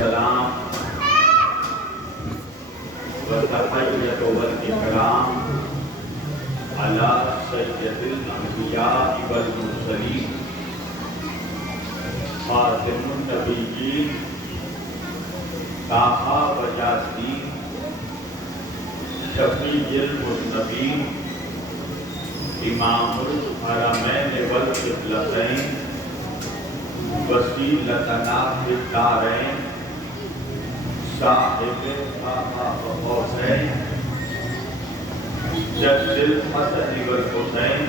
والسلام والتحية والإكرام على سيد الأنبياء والمرسلين خاتم النبيين طه وياسين شفيع المذنبين امام الحرمين والقبلتين وسيلتنا في الدارين صاحب الطه والحسين جد الحسن والحسين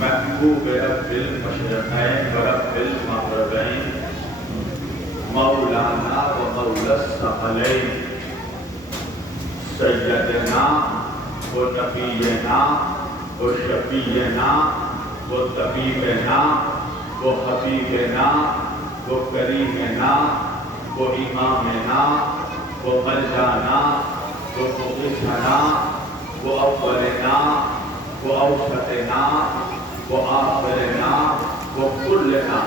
محبوب رب المشرقين ورب المغربين مولانا ومولى الثقلين سيدنا ونبينا وشفيعنا وطبيبنا وحبيبنا وكريمنا وإمامنا وملجانا ومغيثنا وأولنا وأوسطنا وآخرنا وكلنا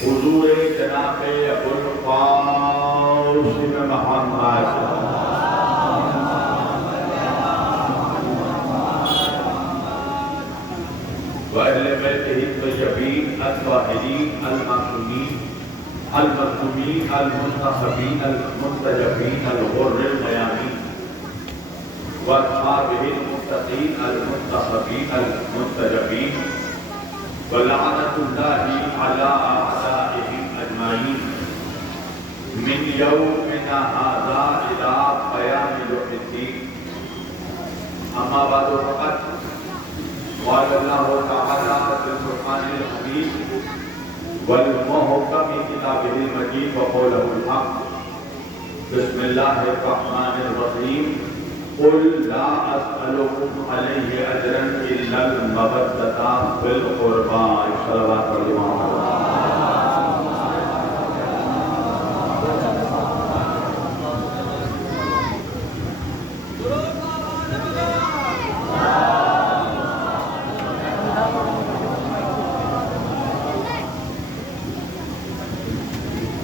حضور جناب ابو القاسم محمد وأهل بيته الطيبين الطاهرين المعصومين المكتومين المنتخبين المنتجبين الغر الميامين وأصحابه المتقين المنتخبين المنتجبين ولعنة الله على أعدائهم أجمعين من يومنا هذا إلى قيام يوم الدين. أما بعد فقد قال الله تعالى في القرآن الحميد والمحكم كتابه المجيد وقوله الحق بسم الله الرحمن الرحيم قل لا أسألكم عليه أجرا إلا المودة في القربى. صلوات الله.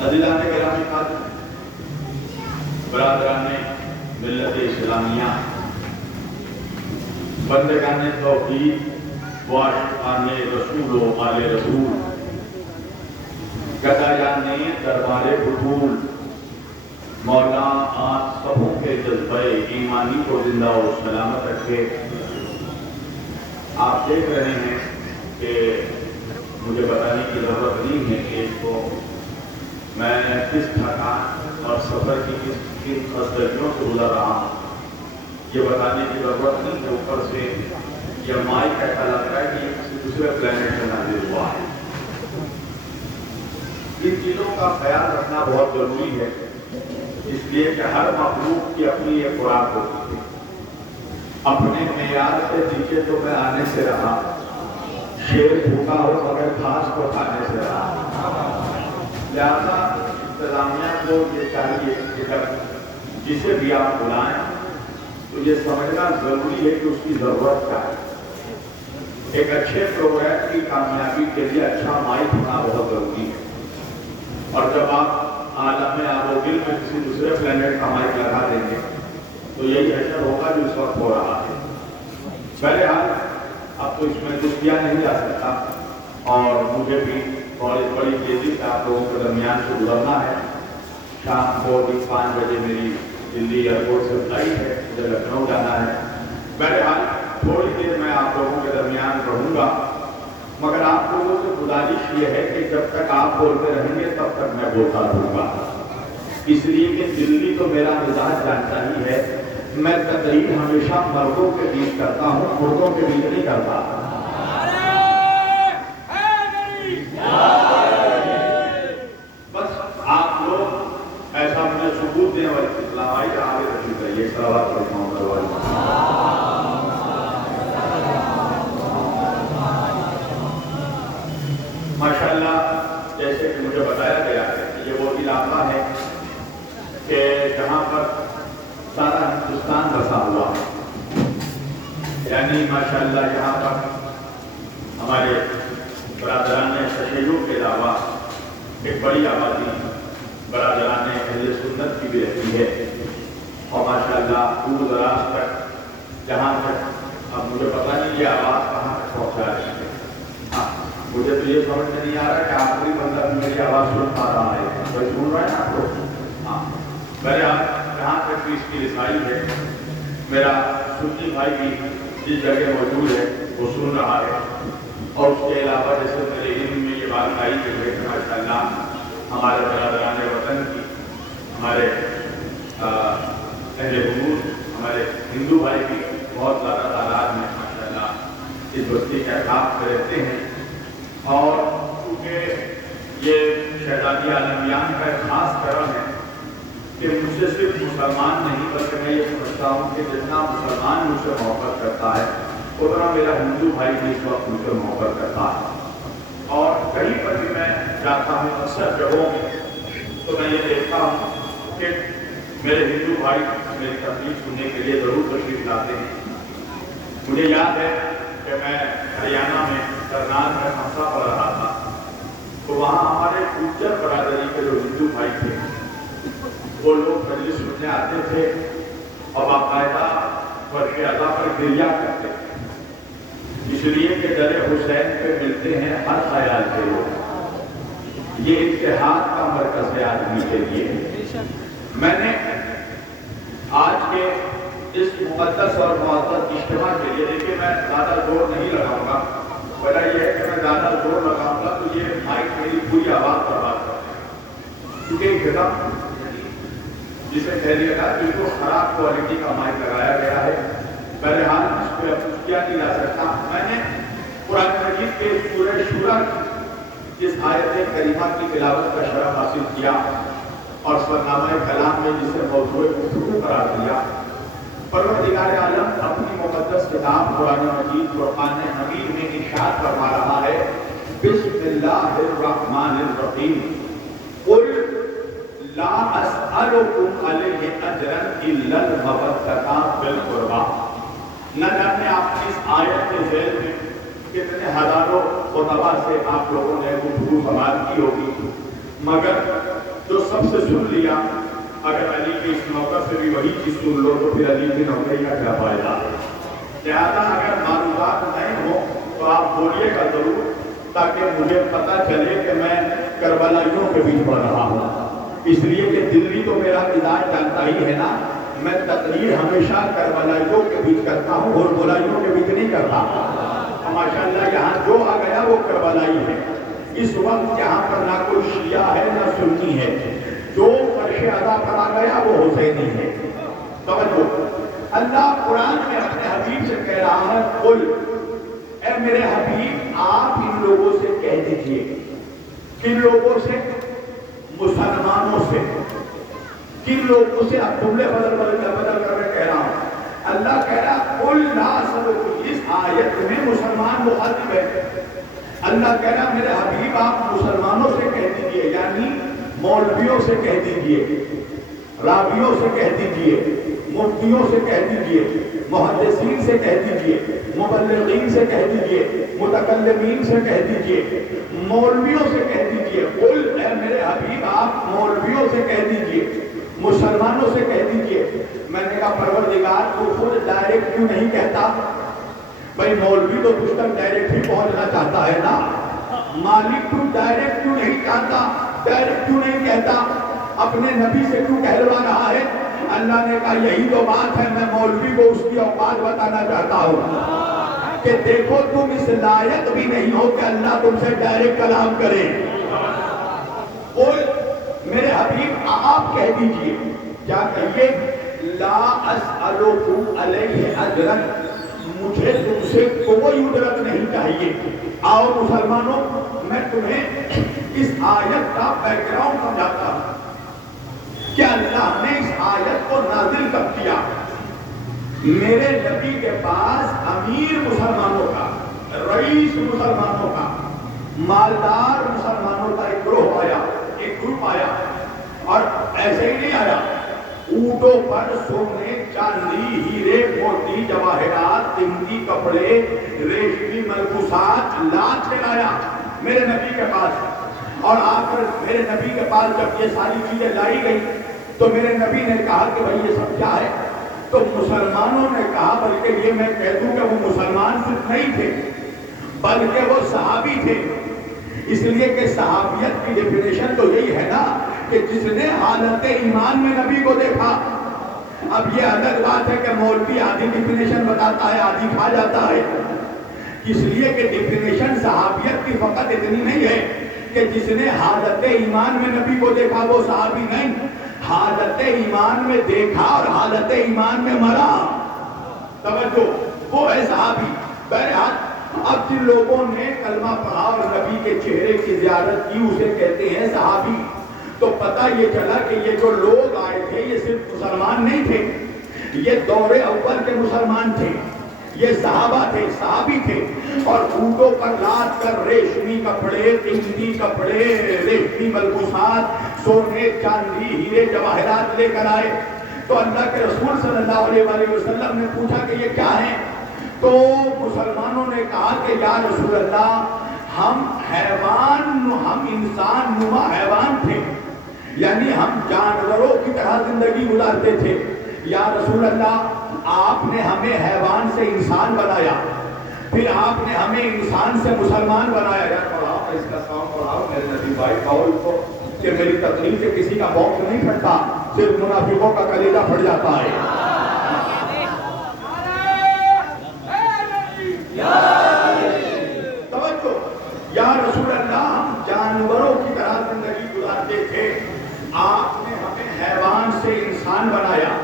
عزیزان گرامی قدر، برادران ملت اسلامیہ، بندگان توحید و عاشقان رسول و آل رسول، گدایان دربار بطول، مولا آج سبوں کے جذبہ ایمانی کو زندہ و سلامت رکھے. آپ دیکھ رہے ہیں کہ مجھے بتانے کی ضرورت نہیں ہے کہ اس کو میں کس تھکان اور سفر کی کن خستگیوں سے گزر رہا ہوں. یہ بتانے کی ضرورت نہیں کہ اوپر سے یہ مائک ایسا لگتا ہے کہ کسی دوسرے پلانٹ سے نازل ہوا ہے. ان چیزوں کا خیال رکھنا بہت ضروری ہے، اس لیے کہ ہر مخلوق کی اپنی ایک خوراک ہوتی ہے. اپنے معیار سے نیچے تو میں آنے سے رہا، شیر بھوکا ہو مگر گھاس کو کھانے سے رہا. لہذا انتظامیہ کو یہ چاہیے کہ جب جسے بھی آپ بلائیں تو یہ سمجھنا ضروری ہے کہ اس کی ضرورت کیا ہے. ایک اچھے پروگرام کی کامیابی کے لیے اچھا مائک ہونا بہت ضروری ہے. اور جب آپ عالم آبوگل میں کسی دوسرے پلانٹ کا مائک لگا دیں گے تو یہی حشر ہوگا جو اس وقت ہو رہا ہے. بہرحال اب تو اس میں کچھ کیا نہیں جا سکتا اور مجھے بھی بڑی تیزی سے آپ لوگوں کے درمیان سے گزرنا ہے. شام کو 5 بجے میری دلی ایئرپورٹ سے فلائٹ ہے، مجھے لکھنؤ جانا ہے. بہرحال تھوڑی دیر میں آپ لوگوں کے درمیان رہوں گا، مگر آپ لوگوں سے گزارش یہ ہے کہ جب تک آپ بولتے رہیں گے تب تک میں بولتا رہوں گا. اس لیے کہ دلی تو میرا مزاج جانتا ہی ہے، میں تقریر ہمیشہ مردوں کے بیچ کرتا ہوں، مردوں کے بیچ نہیں کرتا. بس آپ لوگ ایسا مجھے ثبوت دیں اور اسلام آئی آگے رکھی کریے. صلوات پڑھتا ہوں درواز. ماشاءاللہ جیسے کہ مجھے بتایا گیا ہے کہ یہ وہ علاقہ ہے کہ جہاں پر سارا ہندوستان بسا ہوا ہے. یعنی ماشاءاللہ یہاں پر ہمارے برادران ششیروں کے علاوہ ایک بڑی آبادی برادران اہل سنت کی بھی رہتی ہے، اور ماشاءاللہ دور دراز تک، جہاں تک اب مجھے پتہ نہیں یہ آواز کہاں تک پہنچا رہی ہے۔ ہاں مجھے تو یہ سمجھ میں نہیں آ رہا کہ آخری بندہ بھی میری آواز سن پا رہا ہے، کوئی سن رہا ہے آپ کو؟ ہاں بہرحال جہاں تک بھی اس کی رسائی ہے، میرا سنی بھائی بھی جس جگہ موجود ہے وہ سن رہا ہے، اور اس کے علاوہ جیسے میرے علم میں یہ بات آئی کہ ماشاءاللہ ہمارے برادران وطن کی، ہمارے اہل حضور، ہمارے ہندو بھائی بھی بہت زیادہ تعداد میں ماشاءاللہ اس بستی کے اطراف میں رہتے ہیں، اور کیونکہ یہ شہزادی عالمیان کا ایک خاص کرم ہے کہ مجھ سے صرف مسلمان نہیں بلکہ میں یہ سمجھتا ہوں کہ جتنا مسلمان مجھ سے محبت کرتا ہے اتنا میرا ہندو بھائی بھی اس وقت مجھ سے محبت کرتا ہے، اور کہیں پر بھی میں جاتا ہوں اکثر جگہوں میں تو میں یہ دیکھتا ہوں کہ میرے ہندو بھائی میری تقریر سننے کے لیے ضرور تشریف لاتے ہیں۔ مجھے یاد ہے کہ میں ہریانہ میں کرنال میں خمسہ پڑھ رہا تھا، تو وہاں ہمارے گجر برادری کے جو ہندو بھائی تھے وہ لوگ مجلس سننے آتے تھے اور باقاعدہ فرش اعلیٰ پر گریہ کرتے تھے، اس لیے کہ در حسین پہ ملتے ہیں ہر خیال کے لوگ، یہ اتحاد کا مرکز ہے آدمی کے لیے۔ میں نے آج کے اس مقدس اور معزز اجتماع کے لیے، دیکھیے میں زیادہ زور نہیں لگاؤں گا، وجہ یہ ہے کہ میں زیادہ زور لگاؤں گا تو یہ مائک میری پوری آواز پر بات کرتے ہیں، کیونکہ ایک خطاب جسے کہہ دیا گا بالکل خراب کوالٹی کا مائک لگایا گیا ہے، بہرحال اس پہ اب کچھ کیا نہیں جا سکتا۔ میں نے قرآن مجید کے سورہ شورى کی جس آیت کریمہ کی تلاوت کا شرف حاصل کیا اور سفرنامہ کلام میں جسے موضوع گفتگو قرار دیا، پروردگار عالم اپنی مقدس کتاب قرآن مجید فرقان حمید میں ارشاد فرما رہا ہے، بسم اللہ الرحمن الرحیم، قل لا اسألکم علیہ اجرا الا المودۃ فی القربی۔ نہ جانے آپ کی اس آیت کے ذیل میں کتنے ہزاروں خطبہ سے آپ لوگوں نے گفتگو سماعت کی ہوگی، مگر جو سب سے سن لیا، اگر علی کے اس موقع سے بھی وہی چیز سن لو تو پھر علی کی نوکری کا کیا فائدہ؟ لہٰذا اگر معلومات نہیں ہو تو آپ بولیے گا ضرور، تاکہ مجھے پتہ چلے کہ میں کربلائیوں کے بیچ پڑھ رہا ہوں، اس لیے کہ دلی تو میرا مزاج جانتا ہی ہے نا، میں تقریر ہمیشہ کربلائیوں کے بیچ کرتا ہوں اور بلائیوں کے بیچ نہیں کرتا۔ ماشاءاللہ یہاں جو آ گیا وہ کربلائی ہے، اس وقت یہاں پر نہ کوئی شیعہ ہے نہ سنی ہے، جو فرش ادا پر آ گیا وہ حسینی ہے۔ توجہ، اللہ قرآن میں اپنے حبیب سے کہہ رہا ہے، قل، اے میرے حبیب آپ ان لوگوں سے کہہ دیجئے، کن لوگوں سے؟ مسلمانوں سے۔ کن لوگوں سے؟ اب جملے بدل کر میں کہہ رہا ہوں، اللہ کہہ رہا قل لا اسألکم، اس آیت میں مسلمان مخاطب ہے، اللہ کہہ رہا میرے حبیب آپ مسلمانوں سے کہہ دیجئے، یعنی مولویوں سے کہہ دیجئے، راویوں سے کہہ دیجئے، مفتیوں سے کہہ دیجئے، محدثین سے کہہ دیجئے، مبلغین سے کہہ دیجئے، متکلمین سے کہہ دیجئے، مولویوں سے کہہ دیجئے، قل اے میرے حبیب آپ مولویوں سے کہہ دیجئے، مسلمانوں سے کہہ دیجئے۔ میں نے کہا پروردگار تو خود ڈائریکٹ کیوں نہیں کہتا؟ بھئی مولوی تو کچھ تک ڈائریکٹ ہی پہنچنا چاہتا ہے نا، مالک تو ڈائریکٹ کیوں نہیں چاہتا، ڈائریکٹ کیوں نہیں کہتا، اپنے نبی سے کیوں کہلوا رہا ہے؟ اللہ نے کہا یہی تو بات ہے، میں مولوی کو اس کی اوقات بتانا چاہتا ہوں کہ دیکھو تم اس لائق بھی نہیں ہو کہ اللہ تم سے ڈائریکٹ کلام کرے۔ قل میرے حبیب آپ کہہ دیجئے، کیا کہیے؟ لا اسألکم علیہ اجرا، مجھے تم سے کوئی اجرت نہیں چاہیے۔ آؤ مسلمانوں، میں تمہیں اس آیت کا بیک گراؤنڈ سمجھاتا ہوں کہ اللہ نے اس آیت کو نازل کب کیا۔ میرے نبی کے پاس امیر مسلمانوں کا، رئیس مسلمانوں کا، مالدار مسلمانوں کا ایک گروہ آیا، ایک گروپ آیا، اور ایسے ہی نہیں آیا، اونٹوں پر سونے چاندی ہیرے موتی جواہرات قیمتی کپڑے ریشمی ملبوسات لاد کے لایا میرے نبی کے پاس، اور آ کر میرے نبی کے پاس جب یہ ساری چیزیں لائی گئی تو میرے نبی نے کہا کہ بھائی یہ سب کیا ہے؟ تو مسلمانوں نے کہا بلکہ یہ میں کہہ دوں کہ وہ مسلمان صرف نہیں تھے بلکہ وہ صحابی تھے، اس لیے کہ صحابیت کی ڈیفینیشن تو یہی ہے نا کہ جس نے حالت ایمان میں نبی کو دیکھا۔ اب یہ الگ بات ہے کہ مولوی آدھی ڈیفینیشن بتاتا ہے آدھی کھا جاتا ہے، اس لیے کہ ڈیفینیشن صحابیت کی فقط اتنی نہیں ہے کہ جس نے حالت ایمان میں نبی کو دیکھا وہ صحابی نہیں، حالت ایمان میں دیکھا اور حالت ایمان میں مرا، توجہ، وہ ہے صحابی۔ بہرحال اب جن لوگوں نے کلمہ پڑھا اور نبی کے چہرے کی زیارت کی اسے کہتے ہیں صحابی۔ تو پتہ یہ چلا کہ یہ جو لوگ آئے تھے یہ صرف مسلمان نہیں تھے، یہ دور اول کے مسلمان تھے، یہ صحابہ تھے، صحابی تھے، اور اونٹوں پر لاد کر ریشمی کپڑے، قیمتی کپڑے، ریشمی ملبوسات، سونے چاندی ہیرے جواہرات لے کر آئے۔ تو اللہ کے رسول صلی اللہ علیہ وآلہ وسلم نے پوچھا کہ یہ کیا ہے؟ تو مسلمانوں نے کہا کہ یا رسول اللہ ہم حیوان، ہم انسان نما حیوان تھے، یعنی ہم جانوروں کی طرح زندگی گزارتے تھے، یا رسول اللہ آپ نے ہمیں حیوان سے انسان بنایا، پھر آپ نے ہمیں انسان سے مسلمان بنایا۔ یار پڑھاؤ اس کا ساؤنڈ پڑھاؤ میرے نبی بھائی، کہو اس کو کہ میری تقریر سے کسی کا بوقت نہیں پھٹتا، صرف منافقوں کا کلیجہ پھٹ جاتا ہے۔ توجہ، یا رسول اللہ ہم جانوروں کی طرح زندگی گزارتے تھے، آپ نے ہمیں حیوان سے انسان بنایا،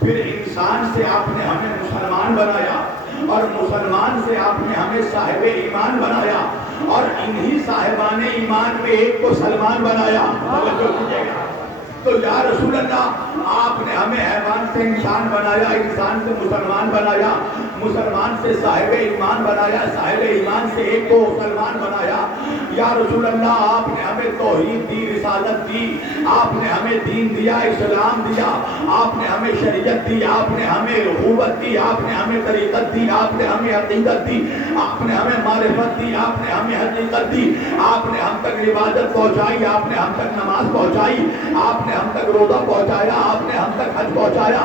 پھر انسان سے آپ نے ہمیں مسلمان بنایا، اور مسلمان سے آپ نے ہمیں صاحب ایمان بنایا، اور انہی صاحبان ایمان میں ایک کو سلمان بنایا۔ تو یا رسول اللہ آپ نے ہمیں حیوان سے انسان بنایا، انسان سے مسلمان بنایا، مسلمان سے صاحب ایمان بنایا، صاحب ایمان سے ایک کو مسلمان بنایا۔ یا رسول اللہ آپ نے ہمیں توحید دی، رسالت دی، آپ نے ہمیں دین دیا، اسلام دیا، آپ نے ہمیں شریعت دی، آپ نے ہمیں اخوت دی، آپ نے ہمیں طریقت دی، آپ نے ہمیں عقیدت دی، آپ نے ہمیں معرفت دی، آپ نے ہمیں حقیقت دی، آپ نے ہم تک عبادت پہنچائی، آپ نے ہم تک نماز پہنچائی، آپ نے ہم تک روزہ پہنچایا، آپ نے ہم تک حج پہنچایا،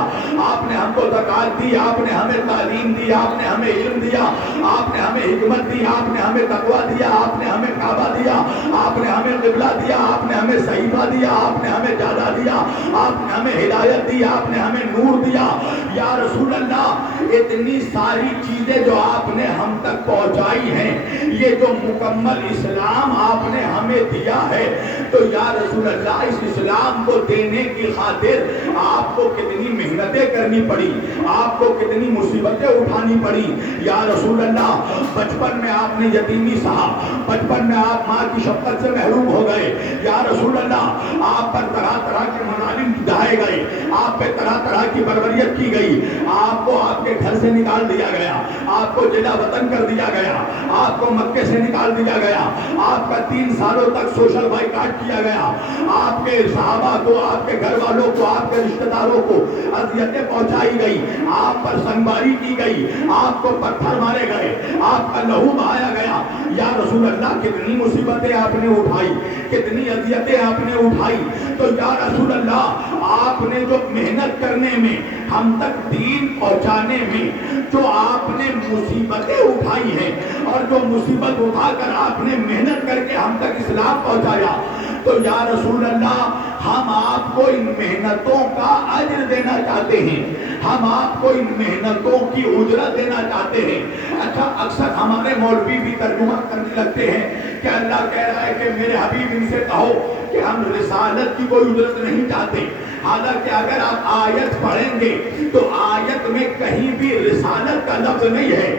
آپ نے ہم کو زکات دی، آپ نے ہمیں تعلیم دی، آپ نے ہمیں علم دیا، آپ نے ہمیں حکمت دی، آپ نے ہمیں تقویٰ دیا، آپ نے ہمیں کعبہ دیا، آپ نے ہمیں قبلہ دیا، آپ نے ہمیں صحیفہ دیا، آپ نے ہمیں جادہ دیا، آپ نے ہمیں ہدایت دی، آپ نے ہمیں نور دیا۔ یا رسول اللہ اتنی ساری چیزیں جو آپ نے ہم تک پہنچائی ہیں، یہ جو مکمل اسلام آپ نے ہمیں دیا ہے، تو یا رسول اللہ اس اسلام کو دینے کی خاطر آپ کو کتنی محنتیں کرنی پڑی، آپ کو کتنی مصیبتیں اٹھانی پڑی۔ یا رسول اللہ بچپن میں آپ نے یتیمی سہا، بچپن میں آپ ماں کی شفقت سے محروم ہو گئے، یا رسول اللہ آپ پر طرح طرح کے مظالم ڈھائے گئے، آپ پہ طرح طرح کی بربریت کی گئی، آپ کو آپ کے گھر سے نکال دیا گیا، آپ کو جلا وطن کر دیا گیا، آپ کو مکے سے نکال دیا گیا، آپ کا 3 سالوں تک سوشل بائیکاٹ کیا گیا، آپ کے صحابہ کو، آپ کے گھر والوں کو، آپ کے رشتہ داروں کو اذیتیں پہنچائی گئی، آپ پر سنگباری کی گئی، آپ کو پتھر مارے گئے، آپ کا لہو بہایا گیا۔ یا رسول اللہ کتنی مصیبتیں آپ نے اٹھائی، کتنی اذیتیں آپ نے اٹھائی۔ تو یا رسول اللہ آپ نے جو محنت کرنے میں، ہم تک دین پہنچانے میں جو آپ نے مصیبتیں اٹھائی ہیں، اور جو مصیبت اٹھا کر آپ نے محنت کر کے ہم تک اسلام پہنچایا، تو یا رسول اللہ ہم آپ کو ان محنتوں کا اجر دینا چاہتے ہیں، ہم آپ کو ان محنتوں کی اجرت دینا چاہتے ہیں۔ اچھا اکثر ہمارے مولوی بھی ترجمہ کرنے لگتے ہیں کہ اللہ کہہ رہا ہے کہ میرے حبیب ان سے کہو کہ ہم رسالت کی کوئی اجرت نہیں چاہتے، حالانکہ اگر آپ آیت پڑھیں گے تو آیت میں کہیں بھی رسالت کا لفظ نہیں ہے۔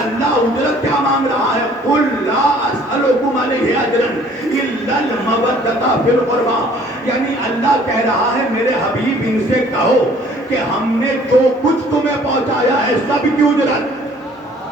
اللہ اجرت کیا مانگ رہا ہے؟ قُلْ لَا أَسْأَلُكُمْ عَلَيْهِ أَجْرًا إِلَّا الْمَوَدَّةَ فِي الْقُرْبَىٰ، یعنی اللہ کہہ رہا ہے میرے حبیب ان سے کہو کہ ہم نے جو کچھ تمہیں پہنچایا ہے سب کی اجرت،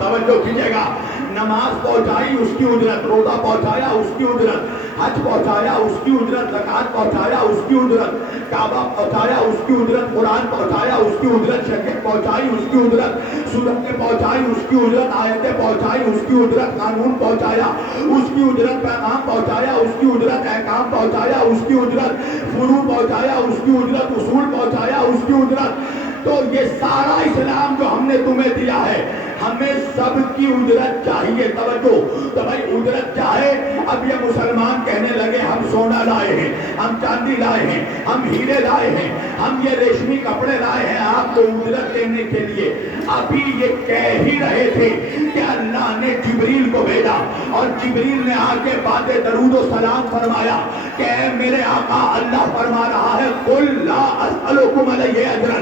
توجہ کیجئے گا، نماز پہنچائی اس کی اجرت، روزہ پہنچایا اس کی اجرت، حج پہنچایا اس کی اجرت، زکات پہنچایا اس کی اجرت، کعبہ پہنچایا اس کی اجرت، قرآن پہنچایا اس کی اجرت، شریعت پہنچائی اس کی اجرت، سورتیں پہنچائی اس کی اجرت، آیتیں پہنچائی اس کی اجرت، قانون پہنچایا اس کی اجرت، پیغام پہنچایا اس کی اجرت، احکام پہنچایا اس کی اجرت، فروع پہنچایا اس کی اجرت، اصول پہنچایا اس کی اجرت. تو یہ سارا اسلام جو ہم نے تمہیں دیا ہے ہمیں سب کی اجرت چاہیے. توجہ تو بھائی اجرت کیا ہے؟ اب یہ مسلمان کہنے لگے ہم سونا لائے ہیں، ہم چاندی لائے ہیں، ہم ہیرے لائے ہیں، ہم یہ ریشمی کپڑے لائے ہیں آپ کو اجرت دینے کے لیے. ابھی یہ کہہ ہی رہے تھے کہ اللہ نے جبریل کو بھیجا اور جبریل نے آ کے بات درود و سلام فرمایا کہ اے میرے آقا اللہ فرما رہا ہے قل لا اسألکم علیہ اجرا،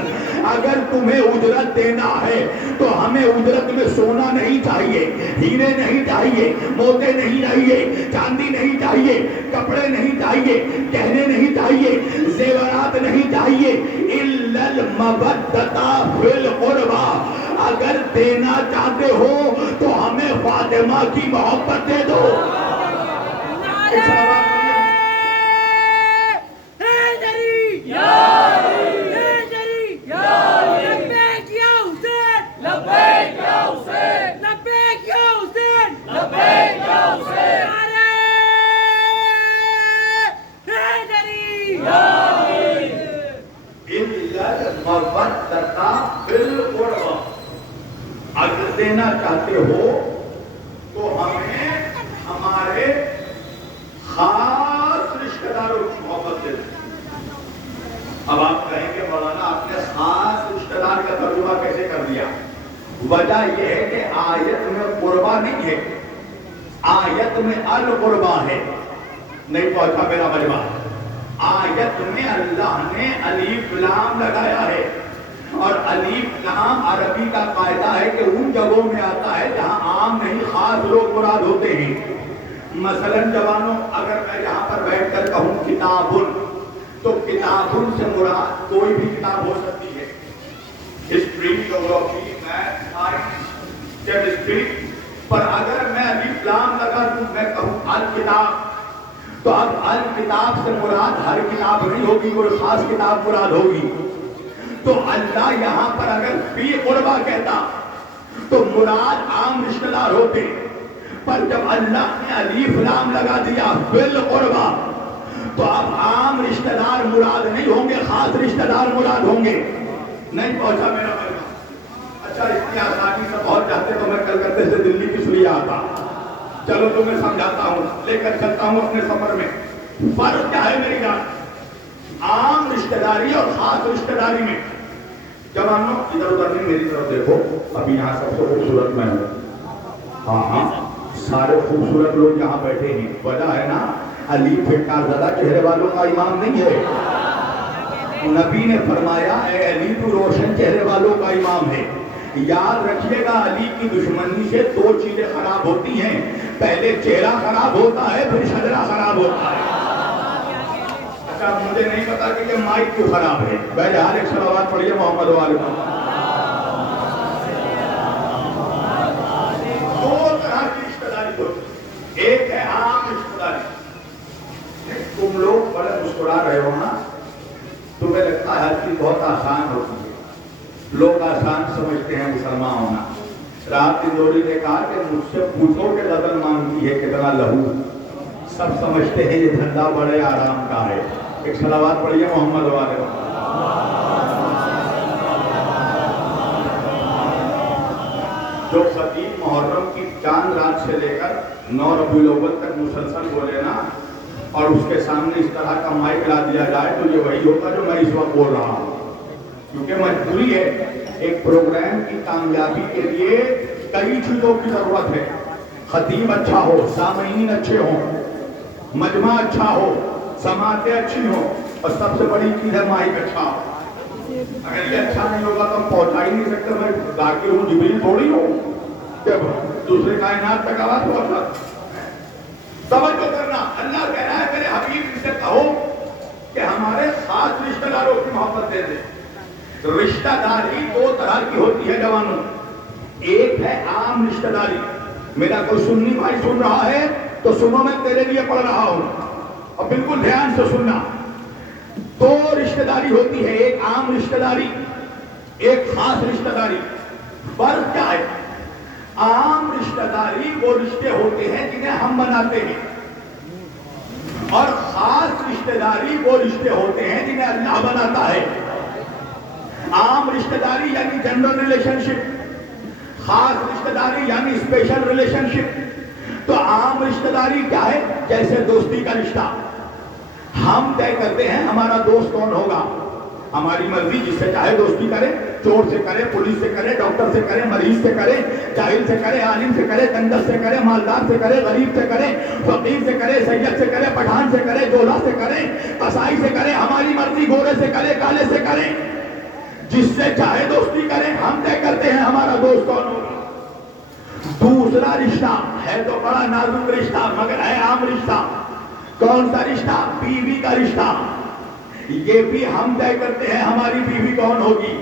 اگر تمہیں اجرت دینا ہے تو ہمیں اجرت میں سونا نہیں چاہیے، ہیرے نہیں چاہیے، موتی نہیں چاہیے، چاندی نہیں چاہیے، کپڑے نہیں چاہیے، گہنے نہیں چاہیے، زیورات نہیں چاہیے، الا المودۃ فی القربى، اگر دینا چاہتے ہو تو ہمیں فاطمہ کی محبت دے دو. اگر دینا چاہتے ہو تو ہمیں ہمارے خاص رشتہ داروں کی محبت دے دیں. اب آپ کہیں گے مولانا آپ نے خاص رشتہ دار کا ترجمہ کیسے کر دیا؟ وجہ یہ ہے کہ آیت میں قربا نہیں ہے، آیت میں القربا ہے. نہیں پہنچا میرا مجمع. آیت میں اللہ نے الف لام لگایا ہے اور الف لام عربی کا قاعدہ ہے کہ ان جگہوں میں آتا ہے جہاں عام نہیں خاص لوگ مراد ہوتے ہیں. مثلا جوانوں اگر میں یہاں پر بیٹھ کر کہوں کتابن تو کتابن سے مراد کوئی بھی کتاب ہو سکتی ہے، ہسٹری، جغرافی، میتھ، سائنس، کیمسٹری. پر اگر میں الف لام لگا دوں میں کہوں الکتاب تو اب الکتاب سے مراد ہر کتاب نہیں ہوگی، کوئی خاص کتاب مراد ہوگی. تو اللہ یہاں پر اگر فی قربا کہتا تو مراد عام رشتہ دار ہوتے، پر جب اللہ نے الف لام لگا دیا فی القربا تو اب عام رشتہ دار مراد نہیں ہوں گے، خاص رشتہ دار مراد ہوں گے. نہیں پہنچا میرا مجمع. اچھا اتنی آسانی سے پہنچ جاتے تو میں کلکتے سے دلی کی سوریا آتا. چلو تو میں سمجھاتا ہوں، لے کر چلتا ہوں اپنے سفر میں. فرق کیا ہے میری جان عام رشتہ داری اور خاص رشتہ داری میں؟ جوانوں ادھر ادھر نہیں میری طرف دیکھو، ابھی یہاں سب سے خوبصورت میں ہوں. ہاں ہاں سارے خوبصورت لوگ یہاں بیٹھے ہیں. وجہ ہے نا علی پھٹکار زدہ چہرے والوں کا امام نہیں ہے. نبی نے فرمایا اے علی تو روشن چہرے والوں کا امام ہے. یاد رکھیے گا علی کی دشمنی سے دو چیزیں خراب ہوتی ہیں، پہلے چہرہ خراب ہوتا ہے پھر شجرہ خراب ہوتا ہے. اچھا مجھے نہیں پتا کہ یہ مائک کیوں خراب ہے. بہرحال ایک صلوات پڑھیے محمد والے. دو طرح کی رشتہ داری ہوتی ہے، ایک ہے عام رشتہ داری. تم لوگ بڑے مسکرا رہے ہو نا، تمہیں لگتا ہے ہر چیز بہت آسان ہوتی ہے، لوگ آسان سمجھتے ہیں مسلمان ہونا. رات تندوری نے کہا کہ مجھ سے پوچھو کہ غزل مانگتی ہے کتنا لہو، سب سمجھتے ہیں یہ دھندا بڑے آرام کا ہے. ایک صلوات پڑھیے محمد والے. جو خطیب محرم کی چاند رات سے لے کر 9 ربیع الاول تک مسلسل بولے نا اور اس کے سامنے اس طرح کا مائک لا دیا جائے تو یہ وہی ہوگا جو میں اس وقت بول رہا ہوں. کیونکہ مجبوری ہے، ایک پروگرام کی کامیابی کے لیے کئی چیزوں کی ضرورت ہے. خطیب اچھا ہو، سامعین اچھے ہوں، مجمع اچھا ہو، سماعتیں اچھی ہوں، اور سب سے بڑی چیز ہے مائک اچھا ہو. اگر یہ اچھا نہیں ہوگا تو ہم پہنچا ہی نہیں سکتے. میں ذاکر ہوں، جبریل تھوڑی ہوں کہ دوسرے کائنات تک آواز پہنچا. توجہ کرنا، اللہ کہہ رہا ہے میرے حبیب سے کہو کہ ہمارے خاص رشتہ داروں کی محبت دے دیں. رشتہ داری دو طرح کی ہوتی ہے جوانوں. ایک ہے عام رشتہ داری میرا کوئی سنی بھائی سن رہا ہے تو سنو، میں تیرے لیے پڑھ رہا ہوں اور بالکل دھیان سے سننا. دو رشتہ داری ہوتی ہے، ایک عام رشتہ داری، ایک خاص رشتہ داری. فرق کیا ہے؟ عام رشتہ داری وہ رشتے ہوتے ہیں جنہیں ہم بناتے ہیں، اور خاص رشتہ داری وہ رشتے ہوتے ہیں جنہیں اللہ بناتا ہے. عام رشتہ داری یعنی جنرل ریلیشن شپ، خاص رشتہ داری یعنی اسپیشل ریلیشن شپ. تو عام رشتہ داری کیا ہے؟ جیسے دوستی کا رشتہ. ہم طے کرتے ہیں ہمارا دوست کون ہوگا، ہماری مرضی، جس سے چاہے دوستی کرے، چور سے کرے، پولیس سے کرے، ڈاکٹر سے کرے، مریض سے کرے، جاہل سے کرے، عالم سے کرے، دنگس سے کرے، مالدار سے کرے، غریب سے کرے، فقیر سے کرے، سید سے کرے، پٹھان سے کرے، جولا سے کرے، قصائی سے کرے، ہماری مرضی، گورے سے کرے، کالے سے کرے، جس سے چاہے دوستی کریں. ہم طے کرتے ہیں ہمارا دوست کون ہوگا. دوسرا رشتہ ہے تو بڑا نازک رشتہ مگر ہے عام رشتہ. کون سا رشتہ؟ بیوی کا رشتہ. یہ بھی ہم طے کرتے ہیں ہماری بیوی کون ہوگی.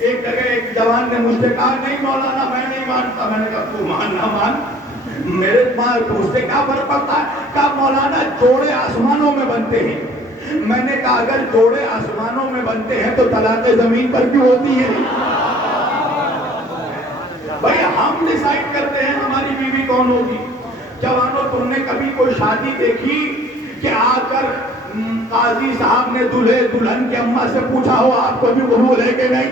ایک جگہ ایک جوان نے مجھ سے کہا نہیں مولانا میں نہیں مانتا. میں نے کہا تو مان نہ مان، میرے اس سے کیا فرق پڑتا ہے؟ کہا مولانا جوڑے آسمانوں میں بنتے ہیں. میں نے کہا اگر جوڑے آسمانوں میں بنتے ہیں تو طلاقیں زمین پر کیوں ہوتی ہیں؟ بھائی ہم ڈیسائیڈ کرتے ہیں ہماری بیوی کون ہوگی. جوانوں تم نے کبھی کوئی شادی دیکھی کہ آ کر قاضی صاحب نے دلہے دلہن کی اماں سے پوچھا ہو آپ کو بھی قبول ہے کہ نہیں؟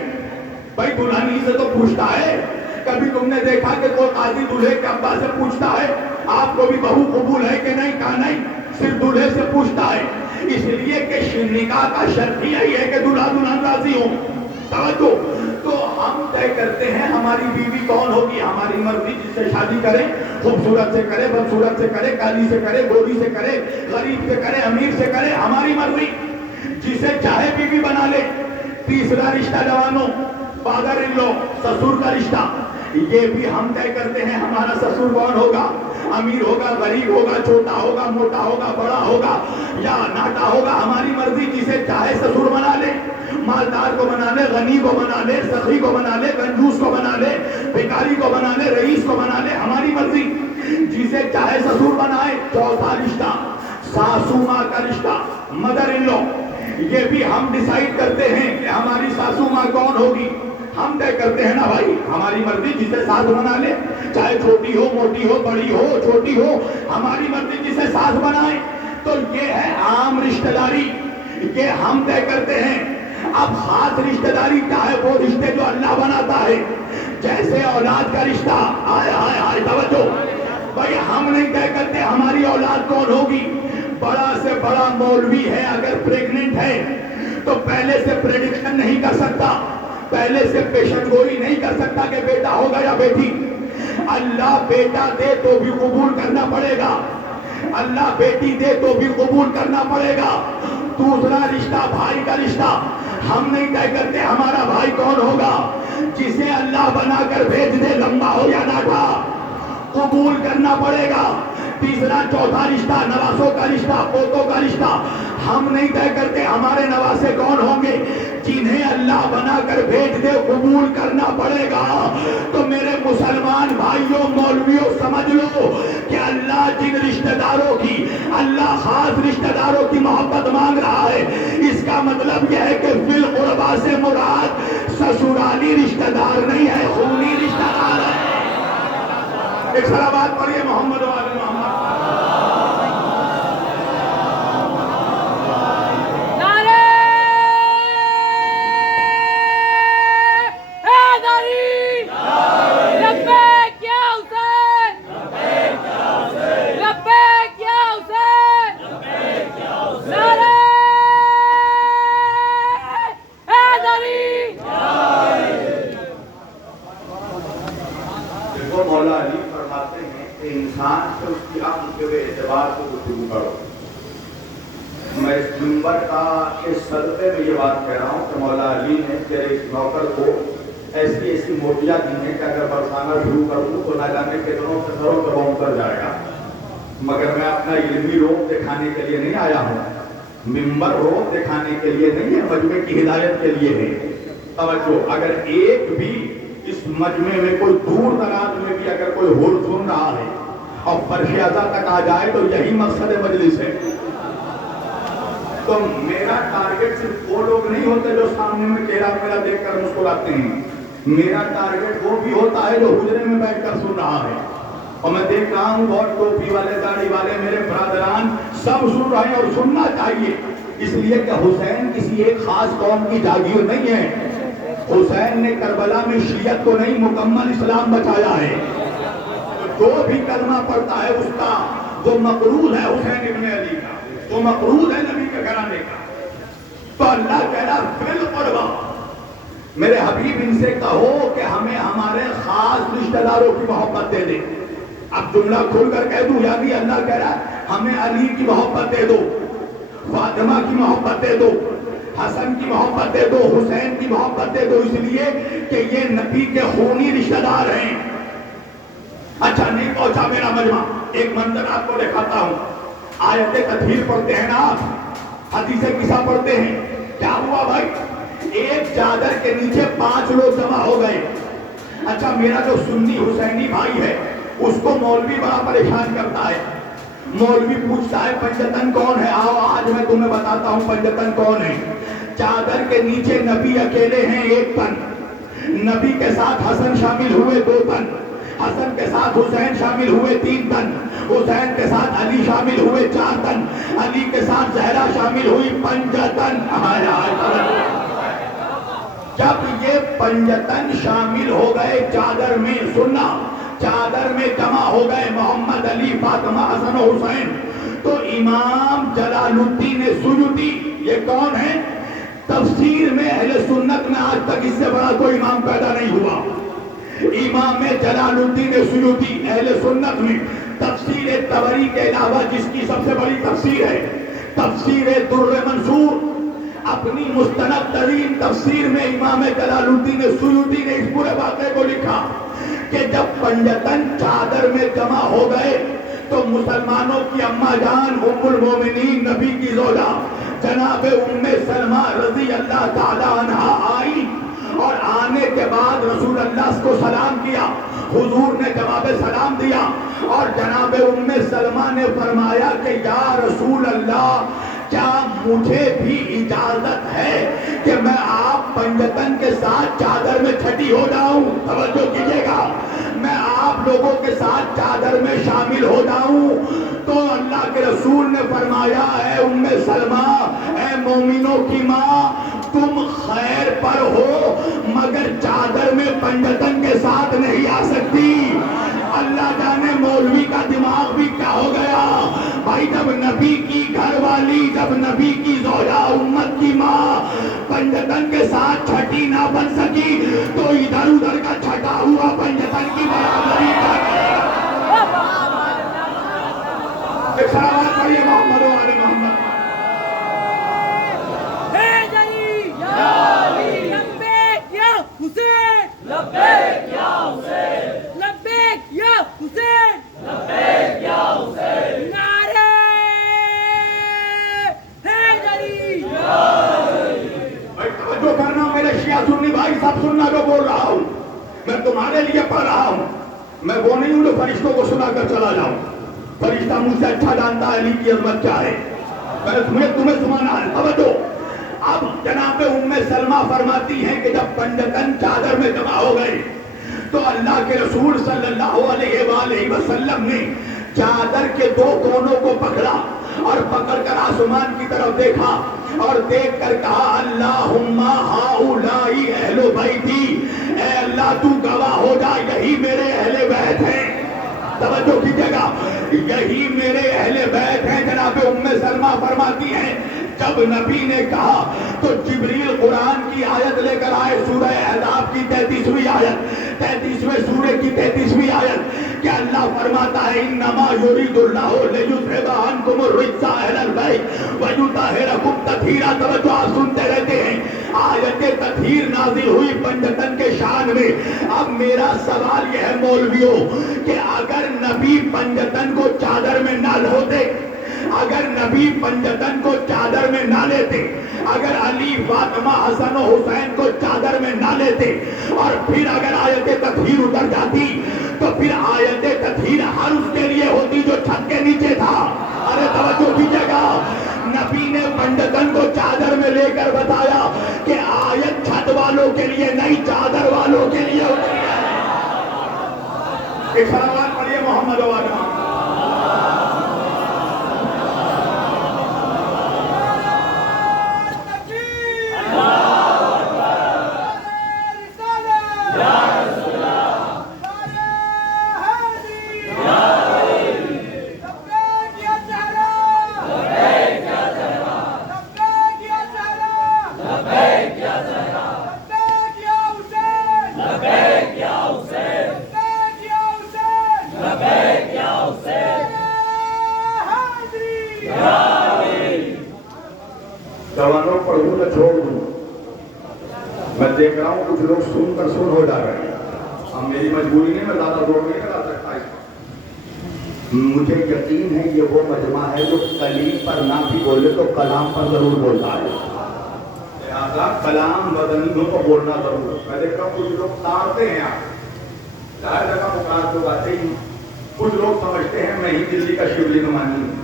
بھائی دلہن ہی سے تو پوچھتا ہے. کبھی تم نے دیکھا کہ کوئی قاضی دلہے کے ابا سے پوچھتا ہے آپ کو بھی بہو قبول ہے کہ نہیں؟ کہا نہیں، صرف دلہے سے پوچھتا ہے. اس لیے کہ نکاح کا شرط ہی یہی ہے کہ دلہا دلہن راضی ہوں. توجہ. تو ہم طے کرتے ہیں ہماری بیوی کون ہوگی. ہماری مرضی، جس سے شادی کریں، خوبصورت سے کرے، بدصورت سے کرے، کالی سے کرے، گوری سے کرے، غریب سے کرے، امیر سے کرے، ہماری مرضی، جسے چاہے بیوی بنا لے. تیسرا رشتہ جوانوں، فادر ان لو، سسر کا رشتہ. یہ بھی ہم طے کرتے ہیں ہمارا سسر کون ہوگا. امیر ہوگا، غریب ہوگا، چھوٹا ہوگا، موٹا ہوگا، بڑا ہوگا یا ناٹا ہوگا، ہماری مرضی، جسے چاہے سسر بنا لے. مالدار کو بنا لے، غنی کو بنا لے، سخی کو بنا لے، کنجوس کو بنا لے، بھکاری کو بنا لے، رئیس کو بنا لے، ہماری مرضی، جسے چاہے سسر بنائے. چوتھا رشتہ ساسو ماں کا رشتہ، مدر ان لو. یہ بھی ہم ڈیسائیڈ کرتے ہیں کہ ہماری ساسو ماں کون ہوگی. ہم طے کرتے ہیں نا بھائی، ہماری مرضی، جسے ساس بنا لے، چاہے چھوٹی ہو، موٹی ہو، بڑی ہو، چھوٹی ہو، ہماری مرضی، جسے ساس بنائے. تو یہ ہے عام رشتہ داری، یہ ہم طے کرتے ہیں. اب خاص رشتہ داری کیا ہے؟ وہ رشتے جو اللہ بناتا ہے، جیسے اولاد کا رشتہ. آئے آئے آئے توجہ. بھائی ہم نہیں طے کرتے ہماری اولاد کون ہوگی. بڑا سے بڑا مولوی ہے اگر پریگننٹ ہے تو پہلے سے پریڈکشن نہیں کر سکتا، پہلے سے پیشن گوئی نہیں کر سکتا کہ بیٹا ہوگا یا بیٹی. اللہ بیٹا دے تو بھی قبول کرنا پڑے گا، اللہ بیٹی دے تو بھی قبول کرنا پڑے گا. دوسرا رشتہ بھائی کا رشتہ. ہم نہیں طے کرتے ہمارا بھائی کون ہوگا. جسے اللہ بنا کر بھیج دے، لمبا ہو یا ناٹا، قبول کرنا پڑے گا. تیسرا چوتھا رشتہ نواسوں کا رشتہ، پوتوں کا رشتہ. ہم نہیں طے کرتے ہمارے نواسے کون ہوں گے. جنہیں اللہ بنا کر بھیج دے قبول کرنا پڑے گا. تو میرے مسلمان بھائیوں، مولویوں، سمجھ لو کہ اللہ جن رشتہ داروں کی، اللہ خاص رشتہ داروں کی محبت مانگ رہا ہے، اس کا مطلب یہ ہے کہ بالقربا سے مراد سسرالی رشتہ دار نہیں ہے، خونی رشتہ دار ہے. ایک صلوات پڑھیے محمد و آل محمد. مولا علی فرماتے ہیں کہ انسان سے اس کی عقل کے اعتبار سے گفتگو کرو. میں اس منبر کا اس صدقے میں یہ بات کہہ رہا ہوں کہ مولا علی نے تیرے اس نوکر کو ایسی ایسی موٹیاں دی ہیں کہ اگر برسانا شروع کر دوں تو نہ جانے کتنوں سے سروں سے بہت کر جائے گا. مگر میں اپنا علمی روپ دکھانے کے لیے نہیں آیا ہوں، منبر روپ دکھانے کے لیے نہیں ہے، مجمع کی ہدایت کے لیے ہے. توجہ. اگر ایک بھی اس مجمع میں کوئی دور دراز میں بھی اگر کوئی ہور سن رہا ہے اور فرش ازا تک آ جائے تو یہی مقصد مجلس ہے. تو میرا ٹارگٹ صرف وہ لوگ نہیں ہوتے جو سامنے میں چہرہ میرا دیکھ کر مسکراتے ہیں. میرا ٹارگٹ وہ بھی ہوتا ہے جو حجرے میں بیٹھ کر سن رہا ہے. اور میں دیکھ رہا ہوں بہت ٹوپی والے داڑھی والے میرے برادران سب سن رہے ہیں اور سننا چاہیے. اس لیے کہ حسین کسی ایک خاص قوم کی جاگیر نہیں ہے. حسین نے کربلا میں شیعت کو نہیں مکمل اسلام بچایا ہے. جو بھی کلمہ پڑھتا ہے اس کا وہ مقرود ہے حسین ابن علی کا, وہ مقرود ہے نبی کے گھرانے کا. تو اللہ کہہ رہا بالقربہ میرے حبیب ان سے کہو کہ ہمیں ہمارے خاص رشتہ داروں کی محبت دے دے. اب جملہ کھول کر کہہ دوں, یعنی اللہ کہہ رہا ہے ہمیں علی کی محبت دے دو, فاطمہ کی محبت دے دو, حسن کی محبت دے دو, حسین کی محبت دے دو, اس لیے کہ یہ نبی کے خونی رشتہ دار ہیں. اچھا نہیں پہنچا میرا مجمع, ایک منظر آپ کو دکھاتا ہوں. آیت تطہیر پڑھتے ہیں نا آپ, حدیث قصہ پڑھتے ہیں. کیا ہوا بھائی, ایک چادر کے نیچے 5 لوگ جمع ہو گئے. اچھا میرا جو سنی حسینی بھائی ہے اس کو مولوی بڑا پریشان کرتا ہے. مولوی پوچھتا ہے پنجتن کون ہے, آؤ آج میں تمہیں بتاتا ہوں پنجتن کون ہے. چادر کے نیچے نبی اکیلے ہیں 1 تن, نبی کے ساتھ حسن شامل ہوئے 2 تن, حسن کے ساتھ حسین شامل ہوئے 3 تن, حسین کے ساتھ علی شامل ہوئے 4 تن, علی کے ساتھ زہرا شامل ہوئی 5 تن. جب یہ 5 تن شامل ہو گئے چادر میں, سننا, چادر میں جمع ہو گئے محمد, علی, فاطمہ, حسن و حسین, تو امام جلال الدین سیوطی, یہ کون ہے؟ تفسیر میں اہل سنت میں آج تک اس سے بڑا کوئی امام پیدا نہیں ہوا. امام جلال الدین سیوطی اہل سنت میں تفسیر طبری کے علاوہ جس کی سب سے بڑی تفسیر ہے تفسیر در منصور, اپنی مستند ترین تفسیر میں امام جلال الدین سیوطی نے اس پورے واقعے کو لکھا کہ جب 5 تن چادر میں جمع ہو گئے تو مسلمانوں کی اماں جان ام المومنین نبی کی زوجہ جناب ام سلمہ رضی اللہ تعالی عنہا آئی, اور آنے کے بعد رسول اللہ کو سلام کیا. حضور نے جواب سلام دیا اور جناب ام سلمہ نے فرمایا کہ یا رسول اللہ کیا مجھے بھی اجازت ہے کہ میں آپ 5 تن کے ساتھ چادر میں چھٹی ہو جاؤں؟ توجہ کیجئے گا, میں آپ لوگوں کے ساتھ چادر میں شامل ہو جاؤں. تو اللہ کے رسول نے فرمایا اے ام سلمہ, اے مومنوں کی ماں, تم خیر پر ہو مگر چادر میں 5 تن کے ساتھ نہیں آ سکتی. اللہ جانے مولوی کا دماغ بھی کیا ہو گیا بھائی, جب نبی کی گھر والی, جب نبی کی زوجہ, امت کی ماں 5 تن کے ساتھ چھٹی نہ بن سکی تو ادھر ادھر کا چھٹا ہوا 5 تن کی برابری کر. سلامات پڑھیے محمد و آل محمد. لبیک یا حسین, لبیک یا حسین, لبیک یا حسین, نعرہ حیدری. بھائی توجہ کرنا میرے شیعہ سنی بھائی, سب سننا جو بول رہا ہوں, میں تمہارے لیے پڑھ رہا ہوں. میں وہ نہیں ہوں جو فرشتوں کو سنا کر چلا جاؤں. فرشتہ مجھ سے اچھا جانتا ہے علی کی عظمت کیا ہے. میں تمہیں سنانا ہے, توجہ. اب جناب ام سلمہ فرماتی ہیں کہ جب 5 تن چادر میں جمع ہو گئے تو اللہ کے رسول صلی اللہ علیہ وآلہ وسلم نے چادر کے 2 کونوں کو پکڑا اور پکڑ کر آسمان کی طرف دیکھا اور دیکھ کر کہا اللہم ہؤلاء اہل بیتی, اے اللہ تو گواہ ہو جا یہی میرے اہل بیت ہیں. توجہ کیجئے گا, یہی میرے اہل بیت ہیں. جناب ام سلمہ فرماتی ہیں جب نبی نے کہا تو جبریل قرآن کی آیت لے کر آئے, سورہ احزاب کی 33ویں آیت, 33ویں سورے کی 33ویں آیت, کہ اللہ فرماتا ہے انما یرید اللہ لیذھب عنکم الرجس اہل البیت ویطہرکم تطہیرا. توجہ آپ سنتے رہتے ہیں, آیت تطہیر نازل ہوئی 5 تن کے شان میں. اب میرا سوال یہ ہے مولویوں کہ اگر نبی 5 تن کو چادر میں نہ ہوتے اگر نبی پنجتن کو چادر میں نہ لیتے، اگر علی فاطمہ حسن و حسین کو چادر میں نہ لیتے، اور پھر اگر آیت تطہیر اتر جاتی تو پھر آیت تطہیر ہر اس کے لیے ہوتی جو چھت کے نیچے تھا۔ ارے توجہ کیجیے گا، نبی نے پنجتن کو چادر میں لے کر بتایا کہ آیت چھت والوں کے لیے نہیں، چادر والوں کے لیے ہوتی ہے۔ ایک سلوات پڑھیے محمد والا۔ جوانوں پڑھوں نہ چھوڑ دوں، میں دیکھ رہا ہوں کچھ لوگ سن کر سن ہو جا رہے ہیں۔ اب میری مجبوری نہیں، میں زیادہ زور نہیں لگا سکتا اس پر۔ مجھے یقین ہے یہ وہ مجمع ہے جو کلیم پر نہ بھی بولے تو کلام پر ضرور بولتا ہے، لہذا کلام مدنیوں کو بولنا ضرور۔ میں دیکھ رہا ہوں کچھ لوگ تارتے ہیں، آپ ظاہر جگہ مقاد لوگ آتے ہی، کچھ لوگ سمجھتے ہیں میں ہی دلی کا شبلی نمانی ہوں،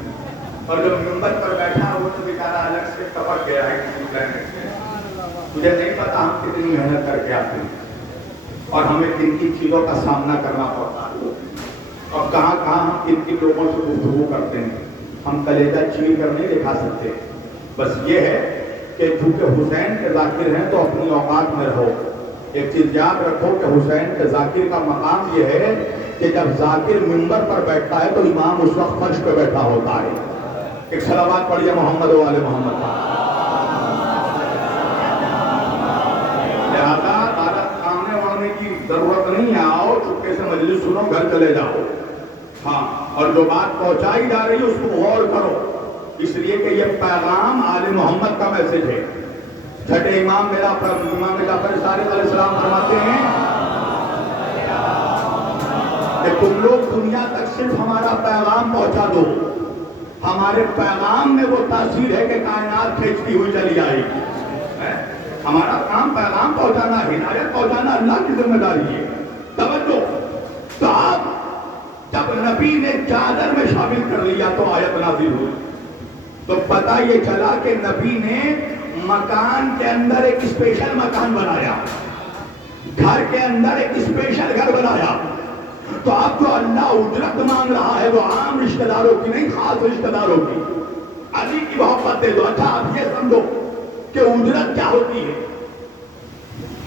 اور جب منبر پر بیٹھا وہ تو بیچارہ الگ سے ٹپک گیا ہے کسی پلانٹ سے۔ مجھے نہیں پتا ہم کتنی محنت کر کے آتے ہیں اور ہمیں کن کن چیزوں کا سامنا کرنا پڑتا ہے، اور کہاں کہاں ہم کن کن لوگوں سے گفتگو کرتے ہیں۔ ہم کلیجہ چیر کر نہیں دکھا سکتے، بس یہ ہے کہ چونکہ حسین کے ذاکر ہیں تو اپنی اوقات میں رہو۔ ایک چیز یاد رکھو کہ حسین کے ذاکر کا مقام یہ ہے کہ جب ذاکر منبر پر بیٹھتا ہے تو امام اس وقت فرش پہ بیٹھا ہوتا ہے۔ ایک صلوات پڑھیے محمد والے محمد کا۔ لہذا عادت کامنے وڑنے کی ضرورت نہیں ہے، آؤ چپکے سے مجلس سنو، گھر چلے جاؤ۔ ہاں، اور جو بات پہنچائی جا رہی ہے اس کو غور کرو، اس لیے کہ یہ پیغام آل محمد کا میسج ہے۔ چھٹے امام امام جعفر صادق علیہ السلام فرماتے ہیں کہ تم لوگ دنیا تک صرف ہمارا پیغام پہنچا دو، ہمارے پیغام میں وہ تاثیر ہے کہ کائنات کھینچتی ہوئی چلی آئے گی۔ ہمارا کام پیغام پہنچانا، ہدایت پہنچانا اللہ کی ذمہ داری ہے۔ توجہ، تو آپ جب نبی نے چادر میں شامل کر لیا تو آیت نازل ہوئی، تو پتہ یہ چلا کہ نبی نے مکان کے اندر ایک اسپیشل مکان بنایا، گھر کے اندر ایک اسپیشل گھر بنایا۔ تو اب جو اللہ اجرت مانگ رہا ہے وہ عام رشتہ داروں کی نہیں، خاص رشتہ داروں کی۔ علی کی محبت دے دو۔ اچھا آپ یہ سمجھو کہ اجرت کیا ہوتی ہے؟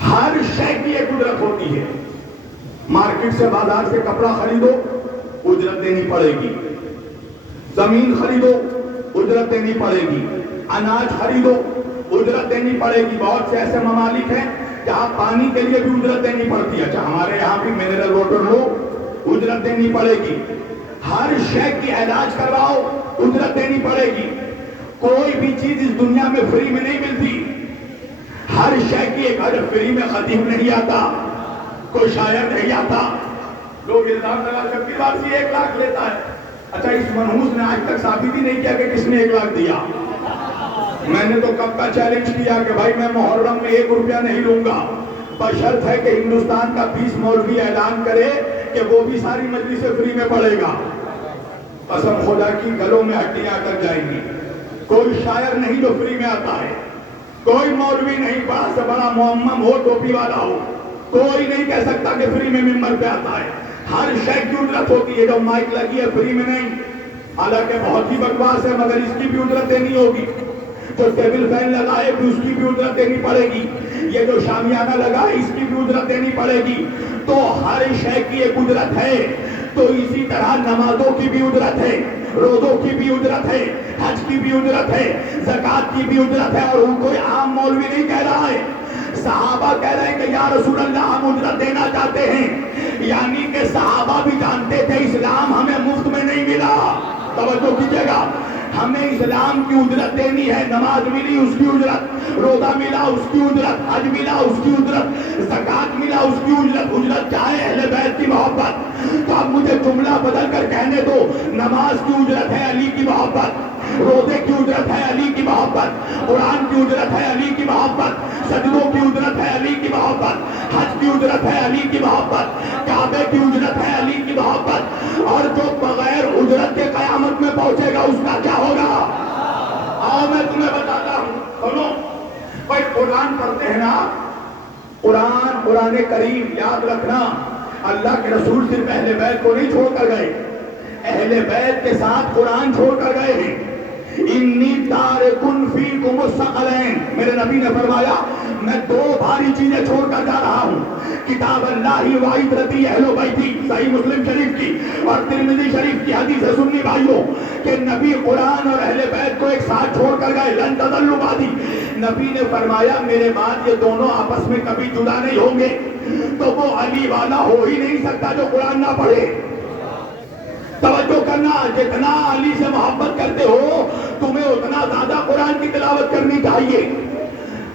ہر شے کی ایک اجرت ہوتی ہے۔ مارکیٹ سے بازار سے کپڑا خریدو، اجرت دینی پڑے گی۔ زمین خریدو، اجرت دینی پڑے گی۔ اناج خریدو، اجرت دینی پڑے گی۔ بہت سے ایسے ممالک ہیں جہاں پانی کے لیے بھی اجرت دینی پڑتی ہے۔ اچھا ہمارے یہاں بھی منرل واٹر لو، اجرت دینی پڑے گی۔ ہر شے کی علاج کرواؤ، اجرت دینی پڑے گی۔ کوئی بھی چیز اس دنیا میں فری میں نہیں ملتی، ہر شے کی ایک اجر۔ فری میں خطیب نہیں آتا، کوئی شاعر نہیں آتا۔ لوگ الزام لگا شبیر واپسی 1 لاکھ لیتا ہے۔ اچھا اس منحوس نے آج تک ثابت ہی نہیں کیا کہ کس نے 1 لاکھ دیا۔ میں نے تو کب کا چیلنج کیا کہ بھائی میں محرم میں 1 روپیہ نہیں لوں گا، بشرط ہے کہ ہندوستان کا 20 مولوی اعلان کرے کہ وہ بھی ساری مجلس فری میں پڑھے گا۔ قسم خدا کی گلوں میں ہڈیاں اٹک جائیں گی۔ کوئی شاعر نہیں جو فری میں آتا ہے، کوئی مولوی نہیں بڑا سے بڑا معمم ہو، ٹوپی والا ہو، کوئی نہیں کہہ سکتا کہ فری میں ممبر پہ آتا ہے۔ ہر شے کی اجرت ہوتی ہے۔ جو مائک لگی ہے فری میں نہیں، حالانکہ بہت ہی بکواس ہے مگر اس کی بھی اجرت دینی ہوگی۔ جو ٹیبل فین لگا ہے اس کی بھی اجرت دینی پڑے گی۔ یہ جو شامیانہ لگا ہے اس کی بھی اجرت دینی پڑے گی۔ تو ہر شے کی ایک اجرت ہے۔ تو اسی طرح نمازوں کی بھی اجرت ہے، روزوں کی بھی اجرت ہے، حج کی بھی اجرت ہے، زکوٰۃ کی بھی اجرت ہے۔ اور ان کو عام مولوی نہیں کہہ رہا ہے، صحابہ کہہ رہے ہیں کہ یا رسول اللہ ہم اجرت دینا چاہتے ہیں۔ یعنی کہ صحابہ بھی جانتے تھے اسلام ہمیں مفت میں نہیں ملا۔ توجہ کیجیے گا، ہمیں اسلام کی اجرت دینی ہے۔ نماز ملی اس کی اجرت، روزہ ملا اس کی اجرت، حج ملا اس کی اجرت، زکات ملا اس کی اجرت. اجرت کیا ہے؟ اہل بیت کی محبت. تو اب مجھے جملہ بدل کر کہنے دو، نماز کی اجرت ہے علی کی محبت، روزے کی اجرت ہے علی کی محبت، قرآن کی اجرت ہے علی کی محبت، سجدوں کی اجرت ہے علی کی محبت، حج کی اجرت ہے علی کی محبت، کعبے کی اجرت ہے علی کی محبت. اور جو بغیر اجرت کے قیامت میں پہنچے گا اس کا کیا ہوگا؟ آؤ میں تمہیں بتاتا ہوں، سنو. بھائی قرآن پڑھتے ہیں نا، قرآن کریم یاد رکھنا، اللہ کے رسول صرف اہل بیت کو نہیں چھوڑ کر گئے، اہل بیت کے ساتھ قرآن چھوڑ کر گئے ہیں. انی تارکن فیکم الثقلین، میرے نبی نے فرمایا میں دو بھاری چیزیں چھوڑ کر جا رہا ہوں، کتاب اللہ و عترتی اہل بیتی، صحیح مسلم شریف کی اور ترمذی شریف کی حدیث ہے. سنی بھائیوں کہ نبی قرآن اور اہل بیت کو ایک ساتھ چھوڑ کر گئے. لن تضلوا بعدی، نبی نے فرمایا میرے بعد یہ دونوں آپس میں کبھی جدا نہیں ہوں گے. تو وہ علی والا ہو ہی نہیں سکتا جو قرآن نہ پڑھے. توجہ کرنا، جتنا علی سے محبت کرتے ہو تمہیں اتنا زیادہ قرآن کی تلاوت کرنی چاہیے.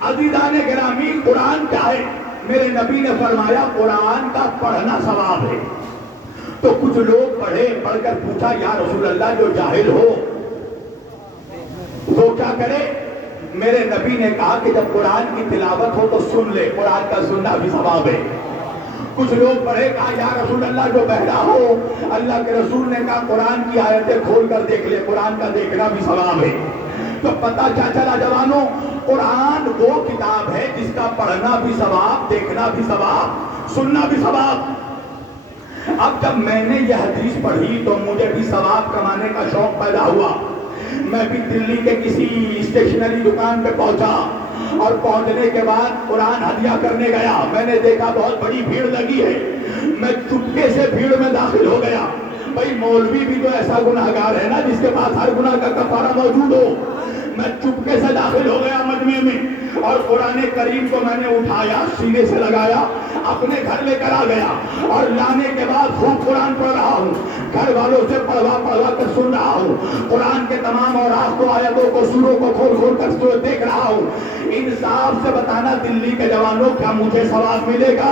عزیزان گرامی، قرآن کیا ہے؟ میرے نبی نے فرمایا قرآن کا پڑھنا ثواب ہے. تو کچھ لوگ پڑھے، پڑھ کر پوچھا یا رسول اللہ جو جاہل ہو تو کیا کرے؟ میرے نبی نے کہا کہ جب قرآن کی تلاوت ہو تو سن لے، قرآن کا سننا بھی ثواب ہے. کچھ لوگ پڑھے، کہا یا رسول اللہ جو بہرا ہو، اللہ کے رسول نے کہا قرآن کی آیتیں کھول کر دیکھ لے، قرآن کا دیکھنا بھی ثواب ہے. تو پتہ کیا چلا جوانوں؟ قرآن وہ کتاب ہے جس کا پڑھنا بھی ثواب، دیکھنا بھی ثواب، سننا بھی ثواب. اب جب میں نے یہ حدیث پڑھی تو مجھے بھی ثواب کمانے کا شوق پیدا ہوا. میں بھی دلی کے کسی اسٹیشنری دکان پہ پہنچا اور پہنچنے کے بعد قرآن ہدیہ کرنے گیا. میں نے دیکھا بہت بڑی بھیڑ لگی ہے. میں چپکے سے بھیڑ میں داخل ہو گیا. بھائی مولوی بھی تو ایسا گناہگار ہے نا جس کے پاس ہر گناہ کا کفارہ موجود ہو. میں چپکے سے داخل ہو گیا مجمع میں اور قرآن کریم کو میں نے اٹھایا، سینے سے لگایا، اپنے گھر لے کر آ گیا اور لانے کے بعد خوب قرآن پڑھ رہا ہوں. گھر والوں سے پڑھوا کر سن رہا ہوں. قرآن کے تمام اوراق کو، آیتوں کو، سوروں کو کھول کھول کر دیکھ رہا ہوں. انصاف سے بتانا دلی کے جوانوں، کیا مجھے ثواب ملے گا؟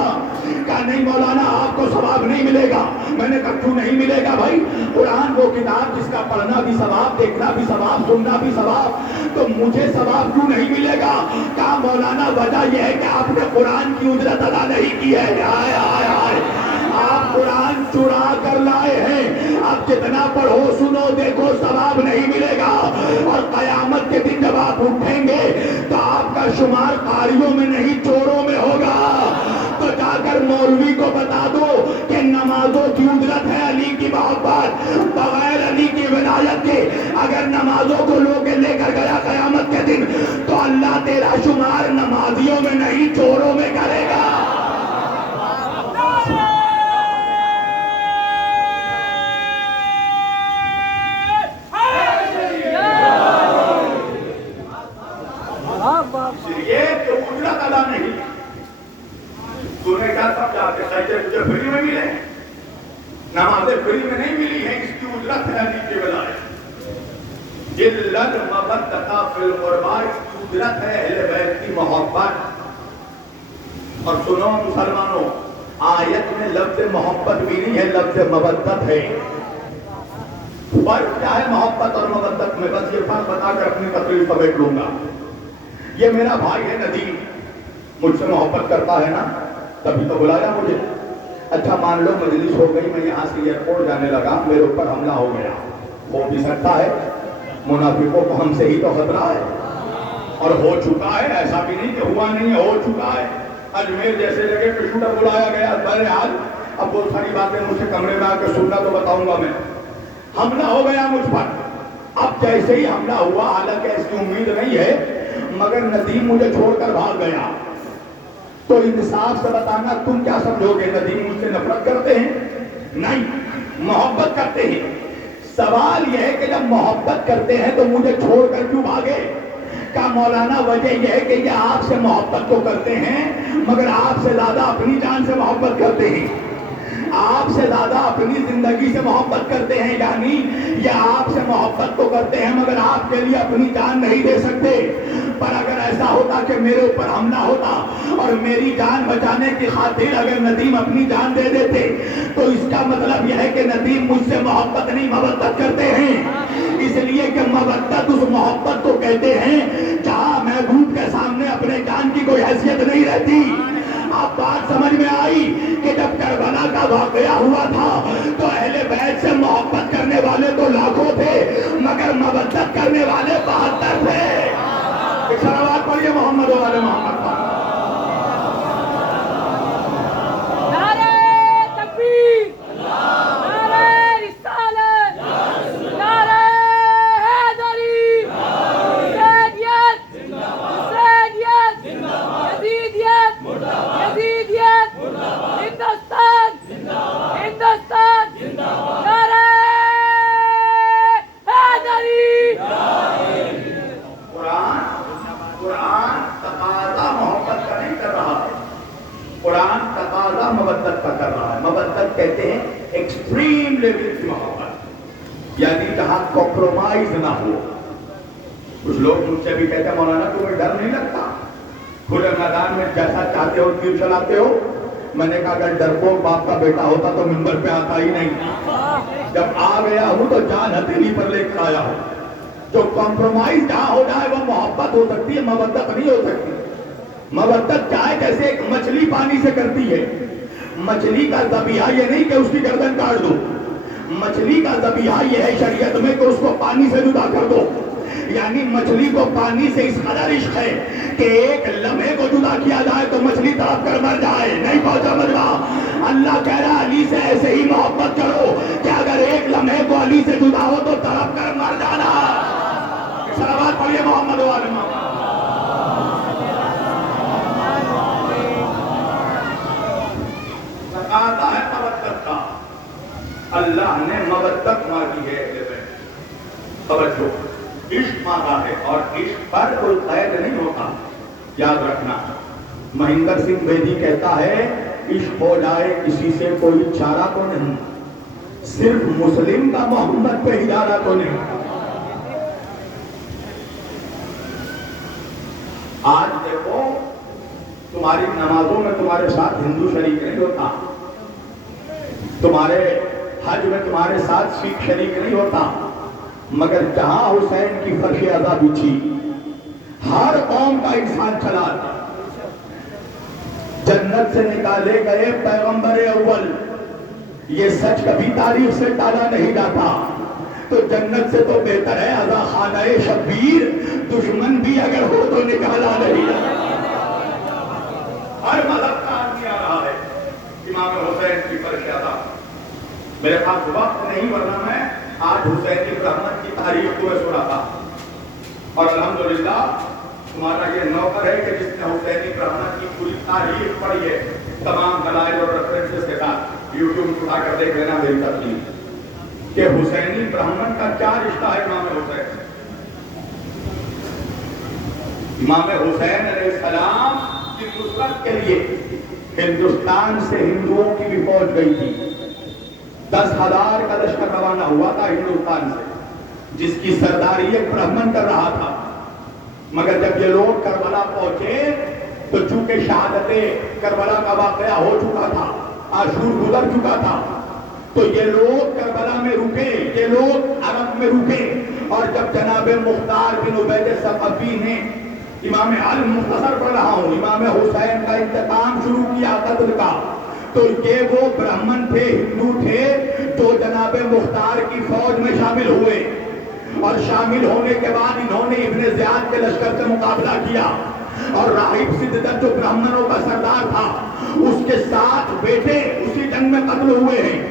کہا نہیں مولانا آپ کو ثواب نہیں ملے گا. میں نے کہا کیوں نہیں ملے گا بھائی؟ قرآن وہ کتاب جس کا پڑھنا بھی ثواب، دیکھنا بھی ثواب، سننا بھی ثواب، تو مجھے ثواب کیوں نہیں ملے گا؟ کہا مولانا وجہ یہ ہے کہ آپ نے قرآن کی اجرت ادا نہیں کی ہے. آئے آئے آئے، آپ قرآن چرا کر لائے ہیں. آپ جتنا پڑھو، سنو، دیکھو، ثواب نہیں ملے گا. اور قیامت کے دن جب آپ اٹھیں گے تو آپ کا شمار قاریوں میں نہیں چوروں میں ہوگا. تو جا کر مولوی کو بتا دو کہ نمازوں کی اجرت ہے علی کی محبت، بغیر علی کی ولایت کے اگر نمازوں کو لوگ لے کر گیا قیامت کے دن تو اللہ تیرا شمار نمازیوں میں نہیں چوروں میں کرے گا. اجرت ادا نہیں. تو نے کیا سمجھا کہ سجدے مجھے فری میں ملے؟ نمازیں فری میں نہیں ملی ہیں، اس کی اجرت ہے علی کے ولایت. مبتتا فی القربا، اس کی اجرت ہے اہل بیت کی محبت. اور سنو مسلمانوں، آیت میں لفظ محبت بھی نہیں ہے، لفظ مبتت ہے. فرق کیا ہے محبت اور مبتت میں؟ بس یہ فرق بتا کر اپنی تقریر سمیٹ لوں گا. یہ میرا بھائی ہے ندیم، مجھ سے محبت کرتا ہے نا، تبھی تو بلایا مجھے. اچھا مان لو مجلس ہو گئی، میں یہاں سے ایئرپورٹ جانے لگا، میرے اوپر حملہ ہو گیا. ہو بھی سکتا ہے، منافقوں کو ہم سے ہی تو خطرہ ہے اور ہو چکا ہے. ایسا بھی نہیں کہ ہوا نہیں ہے، ہو چکا ہے. اجمیر جیسے جگہ پہ شوٹر بلایا گیا. بہرحال اب بہت ساری باتیں مجھ سے کمرے میں آ کے سننا تو بتاؤں گا. میں حملہ ہو گیا مجھ پر. اب جیسے ہی حملہ ہوا، حالانکہ اس کی امید نہیں ہے، مگر ندیم مجھے چھوڑ کر بھاگ گیا. تو انصاف سے بتانا تم کیا سمجھو گے؟ ندیم مجھ سے نفرت کرتے ہیں؟ نہیں، محبت کرتے ہیں. سوال یہ ہے کہ جب محبت کرتے ہیں تو مجھے چھوڑ کر کیوں بھاگے؟ کہا مولانا وجہ یہ ہے کہ یہ آپ سے محبت تو کرتے ہیں مگر آپ سے زیادہ اپنی جان سے محبت کرتے ہیں. آپ سے زیادہ اپنی زندگی سے محبت کرتے ہیں، یعنی یہ آپ سے محبت تو کرتے ہیں مگر آپ کے لیے اپنی جان نہیں دے سکتے۔ پر اگر ایسا ہوتا کہ میرے اوپر حملہ ہوتا اور میری جان بچانے کی خاطر اگر ندیم اپنی جان دے دیتے تو اس کا مطلب یہ ہے کہ ندیم مجھ سے محبت نہیں مودت کرتے ہیں، اس لیے کہ مودت اس محبت کو کہتے ہیں جہاں محبوب کے سامنے اپنے جان کی کوئی حیثیت نہیں رہتی۔ اب بات سمجھ میں آئی کہ جب کربلا کا واقعہ ہوا تھا تو اہل بیت سے محبت کرنے والے تو لاکھوں تھے مگر مودت کرنے والے 72 تھے۔ ایک صلوات پڑھیے محمد و آل محمد پر۔ نعرہ تکبیر، نعرہ رسالت، نعرہ حیدری، حسینیت، حسینیت، یزیدیت، یزیدیت، ہندوستان، ہندوستان، نعرہ حیدری۔ قرآن تقاضا محبت کا نہیں کر رہا ہے، قرآن تقاضا مودت کا کر رہا ہے۔ مودت کہتے ہیں ایکسٹریم لیول کی محبت، یعنی جہاں کمپرومائز نہ ہو۔ کچھ لوگ مجھ سے بھی کہتے ہیں مولانا تمہیں ڈر نہیں لگتا، کھلے میدان میں جیسا چاہتے ہو تیر چلاتے ہو؟ میں نے کہا اگر ڈرپوک باپ کا بیٹا ہوتا تو منبر پہ آتا ہی نہیں، جب آ گیا ہوں تو جان ہتھیلی پر لے کر آیا ہوں۔ جو کمپرومائز جہاں ہو جائے وہ محبت ہو سکتی ہے، مودت نہیں ہو سکتی۔ مودت چاہے جیسے ایک مچھلی پانی سے کرتی ہے، مچھلی کا ذبیحہ یہ نہیں کہ اس کی گردن کاٹ دو، مچھلی کا ذبیحہ یہ ہے شریعت میں کہ اس کو پانی سے جدا کر دو، یعنی مچھلی کو پانی سے اس قدر عشق ہے کہ ایک لمحے کو جدا کیا جائے تو مچھلی تڑپ کر مر جائے۔ نہیں پہنچا مجمع؟ اللہ کہہ رہا ہے علی سے ایسے ہی محبت کرو کہ اگر ایک لمحے کو علی سے جدا ہو تو تڑپ کر مر جانا۔ صلوات پڑھیے محمد و آل محمد۔ تقاضا ہے مودت کا، اللہ نے مودت مانگی ہے۔ توجہ، عشق مانگا ہے اور عشق پر کوئی قید نہیں ہوتا، یاد رکھنا۔ مہندر سنگھ بیدی کہتا ہے عشق ہو جائے کسی سے کوئی چارہ تو نہیں، صرف مسلم کا محمد پہ ادارہ تو نہیں۔ آج دیکھو تمہاری نمازوں میں تمہارے ساتھ ہندو شریک نہیں ہوتا، تمہارے حج میں تمہارے ساتھ سکھ شریک نہیں ہوتا، مگر جہاں حسین کی فرش عزا بچھی ہر قوم کا انسان چلا آتا۔ جنت سے نکالے گئے پیغمبر اول، یہ سچ کبھی تاریخ سے ٹالا نہیں جاتا، تو جنت سے تو بہتر ہے عزا خانہ شبیر، دشمن بھی اگر ہو تو نکالا نہیں جاتا۔ ہر مذہب کا آدمی آ رہا ہے امام حسین کی فرش عزا۔ میرے پاس وقت نہیں ورنہ میں آج حسینی برہمن کی تاریخ تمہیں سناتا، اور الحمدللہ تمہارا یہ نوکر ہے کہ جس نے حسینی برہمن کی پوری تاریخ پڑھی ہے، تمام دلائل اور ریفرنسز کے ساتھ۔ یوٹیوب اٹھا کر دیکھ لینا میری تقریر کہ حسینی برہمن کا کیا رشتہ ہے امام حسین سے۔ امام حسین علیہ السلام کی نصرت کے لیے ہندوستان سے ہندوؤں کی بھی فوج گئی تھی، 10,000 کا لشکر روانہ ہوا تھا ہندوستان سے، جس کی سرداری ایک برہمن کر رہا تھا۔ مگر جب یہ لوگ کربلا پہنچے تو چونکہ شہادت کربلا کا واقعہ ہو چکا تھا، عاشور گزر چکا تھا، تو یہ لوگ کربلا میں رکے، یہ لوگ عرب میں رکے، اور جب جناب مختار بن عبید ثقفی نے امام علی مختصر پڑھ رہا ہوں، امام حسین کا انتقام شروع کیا قتل کا، تو یہ وہ برہمن تھے، ہندو تھے جو جناب مختار کی فوج میں شامل ہوئے، اور شامل ہونے کے بعد انہوں نے ابن زیاد کے لشکر سے مقابلہ کیا، اور راہب سدھت جو برہمنوں کا سردار تھا اس کے 7 بیٹے اسی جنگ میں قتل ہوئے ہیں،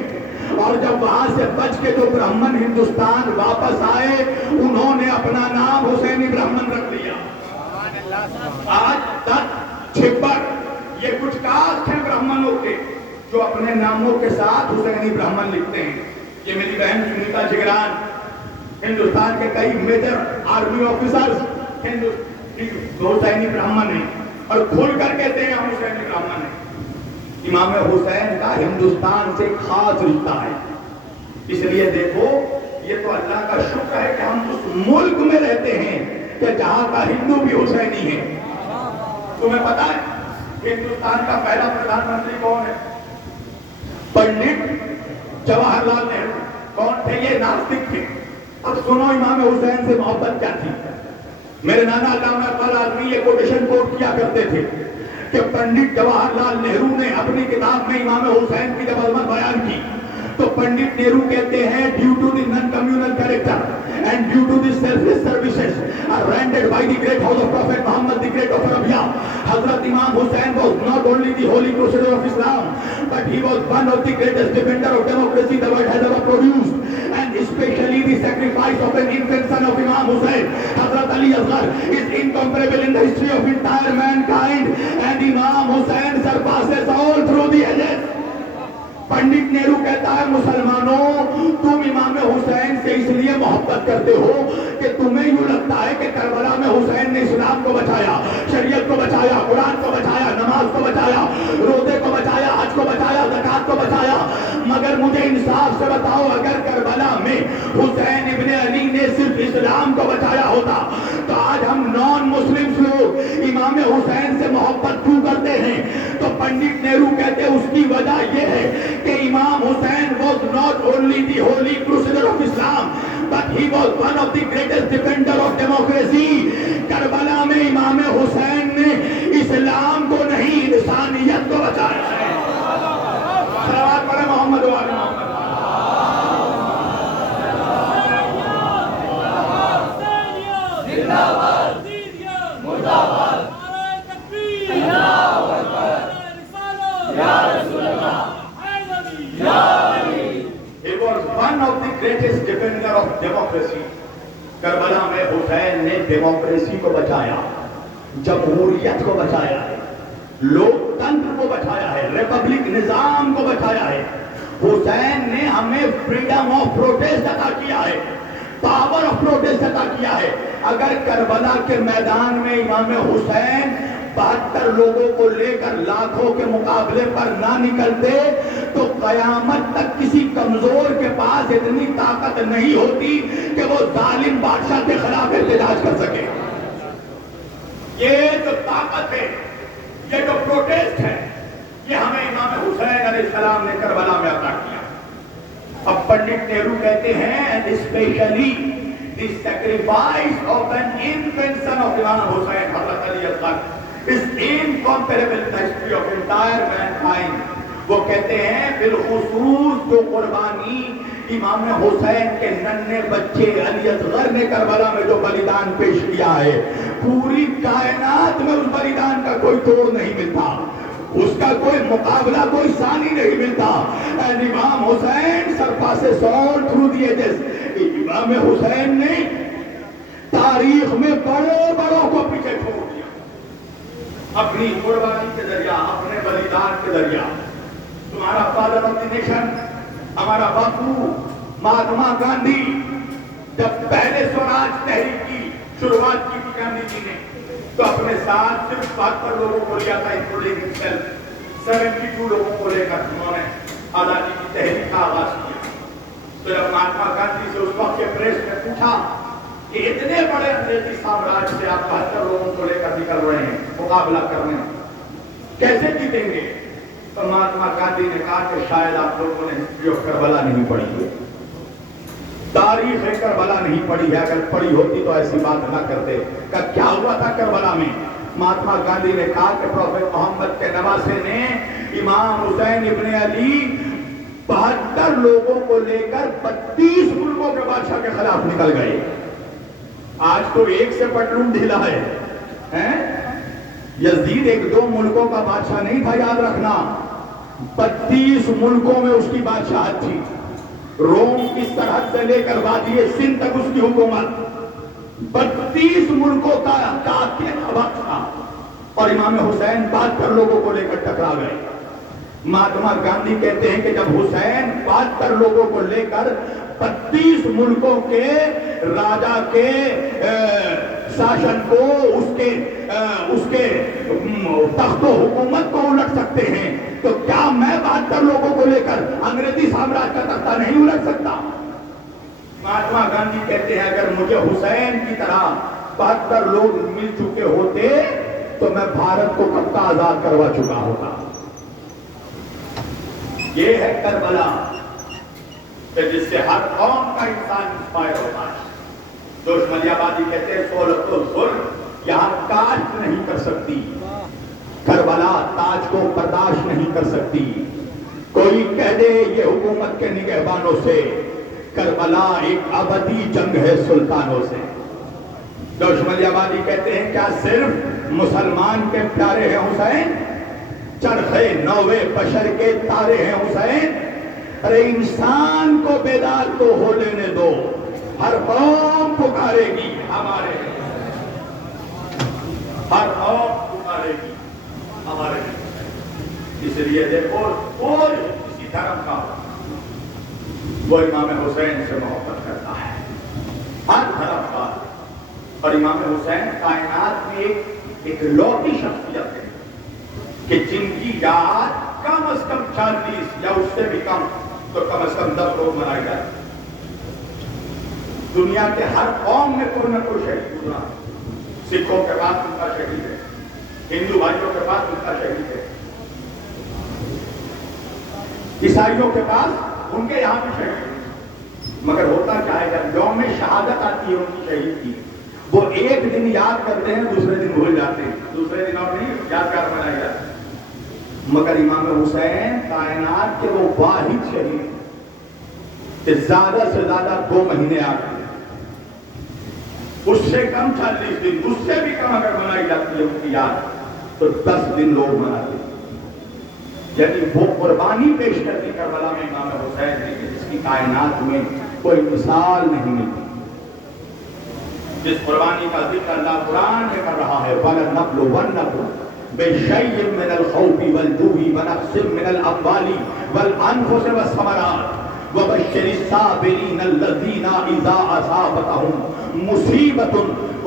اور جب وہاں سے بچ کے جو برہمن ہندوستان واپس آئے انہوں نے اپنا نام حسینی برہمن رکھ لیا۔ آج تک چھپر یہ کچھ کاسٹ ہیں برہمنوں کے جو اپنے ناموں کے ساتھ حسینی برہمن لکھتے ہیں۔ یہ میری بہن سنیتا جگران، ہندوستان کے کئی میجر آرمی آفیسرز حسینی برہمن ہیں، اور کھل کر کہتے ہیں ہم حسینی برہمن ہیں۔ امام حسین کا ہندوستان سے خاص رشتہ ہے. اس لیے دیکھو یہ تو اللہ کا شکر ہے کہ ہم اس ملک میں رہتے ہیں کہ جہاں کا ہندو بھی حسینی ہے. تمہیں پتا ہے ہندوستان کا پہلا پردھان منتری کون ہے؟ پنڈت جواہر لال نہرو. کون تھے؟ یہ ناستک تھے. اب سنو امام حسین سے محبت کیا تھی. میرے نانا علامہ اقبال آدمی یہ کوٹیشن کوٹ کیا کرتے تھے کہ پنڈت جواہر لال نہرو نے اپنی کتاب میں امام حسین کی جب عظمت بیان کی تو پنڈت نہرو کہتے ہیں due to the non communal character and due to the selfless services rendered by the great house of prophet Muhammad the great of Arabia. Hazrat Imam Hussain was not only the holy crusader of Islam but he was one of the greatest defender of democracy the world has ever produced, and especially the sacrifice of an infant son of Imam Hussain, Hazrat Ali Asghar, is incomparable in the history of entire mankind, and Imam Hussain surpasses all through the ages. Pandit Nehru کہتا ہے مسلمانوں تم امام حسین سے اس لیے محبت کرتے ہو کہ تمہیں یوں لگتا ہے کہ کربلا میں حسین نے اسلام کو بچایا, شریعت کو بچایا, قرآن کو بچایا, نماز کو بچایا, روزے کو بچایا, حج کو بچایا, زکات کو بچایا. مگر مجھے انصاف سے بتاؤ اگر کربلا میں حسین ابن علی نے صرف اسلام کو بچایا ہوتا تو آج ہم نان مسلم لوگ امام حسین سے محبت کیوں کرتے ہیں؟ تو پنڈت نہرو کہتے اس کی وجہ یہ ہے کہ امام حسین was not only the holy crusader of Islam but he was one of the greatest defender of democracy. Karbala میں امام حسین نے اسلام کو نہیں انسانیت کو بچایا ہے. صلوات پڑھیں محمد و آل محمد. He was one of the greatest defender of democracy. Karbala میں حسین نے ڈیموکریسی کو بچایا, جمہوریت کو بچایا ہے, لوک تنتر کو بچایا ہے, ریپبلک نظام کو بچایا ہے. حسین نے ہمیں فریڈم آف پروٹیسٹ عطا کیا ہے, پاور آف پروٹیسٹ عطا کیا ہے. اگر کربلا کے میدان میں امام حسین 72 لوگوں کو لے کر لاکھوں کے مقابلے پر نہ نکلتے تو قیامت تک کسی کمزور کے پاس اتنی طاقت نہیں ہوتی کہ وہ ظالم بادشاہ کے خلاف احتجاج کر سکے. یہ جو طاقت ہے, یہ جو پروٹیسٹ ہے, یہ ہمیں امام حسین علیہ السلام نے کربلا میں عطا کیا. اب پنڈت نہرو کہتے ہیں and especially the sacrifice of an infant son of Imam Hussain, Hazrat Ali Asghar, is incomparable in the history of entire mankind. وہ کہتے ہیں بالخصوص جو قربانی امام حسین کے ننھے بچے علی اصغر نے کربلا میں جو بلیدان پیش کیا ہے, پوری کائنات میں اس بلیدان کا کوئی توڑ نہیں ملتا, اس کا کوئی مقابلہ, کوئی ثانی نہیں ملتا. and امام حسین surpasses all through the ages. امام حسین نے تاریخ میں بڑوں کو پیچھے چھوڑ دیا اپنی قربانی کے ذریعہ, اپنے بلیدان کے ذریعہ. تمہارا فادر آف دی نیشن, ہمارا باپو مہاتما گاندھی, جب پہلے سوراج تحریک کی شروعات کی تھی گاندھی جی نے تو اپنے ساتھ صرف 72 لوگوں کو لیا تھا, انکلوڈنگ ہمسیلف 72 لوگوں کو لے کر انہوں نے آزادی کی تحریک کا آغاز کیا. تو جب مہاتما گاندھی سے اس وقت کے پریس نے پوچھا کہ اتنے بڑے انگریزی سامراج سے آپ 72 لوگوں کو لے کر نکل رہے ہیں مقابلہ کرنے, کیسے جیتیں گے؟ تو مہاتما گاندھی نے کہا کہ شاید آپ لوگوں نے ہسٹری آف کربلا نہیں پڑھی ہے, تاریخ کربلا نہیں پڑھی ہے. اگر پڑھی ہوتی تو ایسی بات نہ کرتے. کہ کیا ہوا تھا کربلا میں؟ مہاتما گاندھی نے کہا کہ پروفیٹ محمد کے نواسے نے امام حسین ابن علی 72 لوگوں کو لے کر 32 ملکوں کے بادشاہ کے خلاف نکل گئے. آج تو ایک سے پٹلون ڈھیلا ہے. یزید 1-2 ملکوں کا بادشاہ نہیں تھا, یاد رکھنا 32 ملکوں میں اس کی بادشاہت تھی. روم کی سرحد سے لے کر وادی سندھ تک اس کی حکومت 32 ملکوں کا اکیلا وقت تھا. اور امام حسین 72 لوگوں کو لے کر ٹکرا گئے. مہاتما گاندھی کہتے ہیں کہ جب حسین 72 لوگوں کو لے کر 32 ملکوں کے راجا کے شاشن کو, اس کے تخت و حکومت کو الٹ سکتے ہیں, تو کیا 72 لوگوں کو لے کر انگریزی سامراج کا تختہ نہیں الٹ سکتا۔ مہاتما گاندھی کہتے ہیں اگر مجھے حسین کی طرح 72 لوگ مل چکے ہوتے تو میں بھارت کو کب کا آزاد کروا چکا ہوتا۔ یہ ہے کربلا کہ جس سے ہر قوم کا انسان انسپائر ہوتا ہے۔ جو عثمانی آبادی کہتے ہیں سہولت و ظلم یہاں کاشت نہیں کر سکتی، کربلا تاج کو برداشت نہیں کر سکتی۔ کوئی کہہ دے یہ حکومت کے نگہبانوں سے، کربلا ایک ابدی جنگ ہے سلطانوں سے۔ جو عثمانی آبادی کہتے ہیں کیا صرف مسلمان کے پیارے ہیں حسین؟ چرخے نوے بشر کے تارے ہیں حسین۔ ارے انسان کو بیدار تو ہو لینے دو، ہر قوم پکارے گی ہمارے، ہر قوم پکارے گی ہمارے۔ اس لیے دیکھو کوئی کسی دھرم کا وہ امام حسین سے محبت کرتا ہے، ہر دھرم کا۔ اور امام حسین کائنات میں ایک لوتی شخصیت ہے کہ جن کی یاد کم از کم 40 یا اس سے بھی کم تو کم از کم 10 روز منائی جاتی۔ دنیا کے ہر قوم میں کوئی نہ کوئی شہید ہونا، سکھوں کے پاس ان کا شہید ہے، ہندو بھائیوں کے پاس ان کا شہید ہے، عیسائیوں کے پاس ان کے یہاں بھی شہید ہے۔ مگر ہوتا کیا ہے جب یوم شہادت آتی ہے ان کی شہید کی، وہ ایک دن یاد کرتے ہیں دوسرے دن بھول جاتے ہیں، دوسرے دن اور نہیں یادگار منائی جاتی۔ مگر امام حسین کائنات کے وہ واحد شہید کہ زیادہ سے زیادہ 2 مہینے آتے ہیں، اس سے کم 40 دن، اس سے بھی کم اگر منائی جاتی ہے ان کی یاد تو 10 دن لوگ مناتے ہیں۔ یعنی وہ قربانی پیش کرتی کربلا میں امام حسین نے کہ جس کی کائنات میں کوئی مثال نہیں ملتی۔ جس قربانی کا ذکر اللہ قرآن میں کر رہا ہے وَلَنَبْلُوَنَّكُمْ بِشَيْءٍ مِّنَ الْخَوْفِ وَالْجُوعِ وَنَقْصٍ مِّنَ الْأَمْوَالِ وَالْأَنفُسِ وَالثَّمَرَاتِ وَبَشِّرِ الصَّابِرِينَ الَّذِينَ إِذَا أَصَابَتْهُمْ مُصِيبَةٌ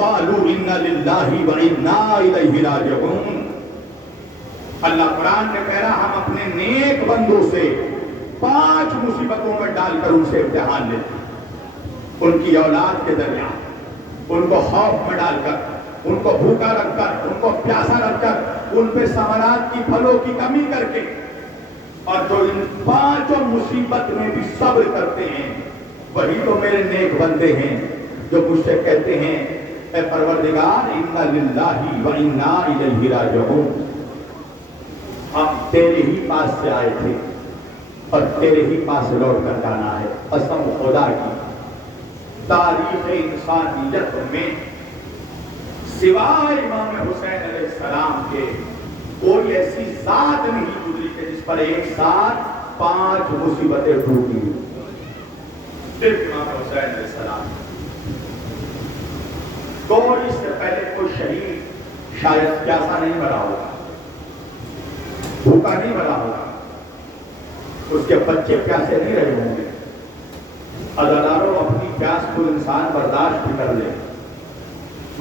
قَالُوا إِنَّا لِلَّهِ وَإِنَّا إِلَيْهِ رَاجِعُونَ۔ اللہ قرآن نے کہہ رہا ہم اپنے نیک بندوں سے 5 مصیبتوں میں ڈال کر ان سے امتحان لیتے ہیں۔ ان کی اولاد کے ذریعہ، ان کو خوف میں ڈال کر، ان کو بھوکا رکھ کر، ان کو پیاسا رکھ کر، ان پہ ثمرات کی پھلوں کی کمی کر کے، اور جو ان 5 مصیبت میں بھی صبر کرتے ہیں وہی تو میرے نیک بندے ہیں جو مجھ سے کہتے ہیں اے پروردگار انا للہ و انا الیہ راجعون، ہم تیرے ہی پاس سے آئے تھے اور تیرے ہی پاس لوٹ کر جانا ہے۔ قسم خدا کی تاریخ انسانیت میں سوائے امام حسین علیہ السلام کے کوئی ایسی ذات نہیں گزری کہ جس پر ایک ساتھ 5 مصیبتیں ٹوٹی، صرف امام حسین علیہ السلام۔ کوئی اس سے پہلے کوئی شہید شاید پیاسا نہیں مرا ہوگا، بھوکا نہیں مرا ہوگا، اس کے بچے پیاسے نہیں رہے ہوں گے۔ عزاداروں اپنی پیاس کو انسان برداشت بھی کر لے،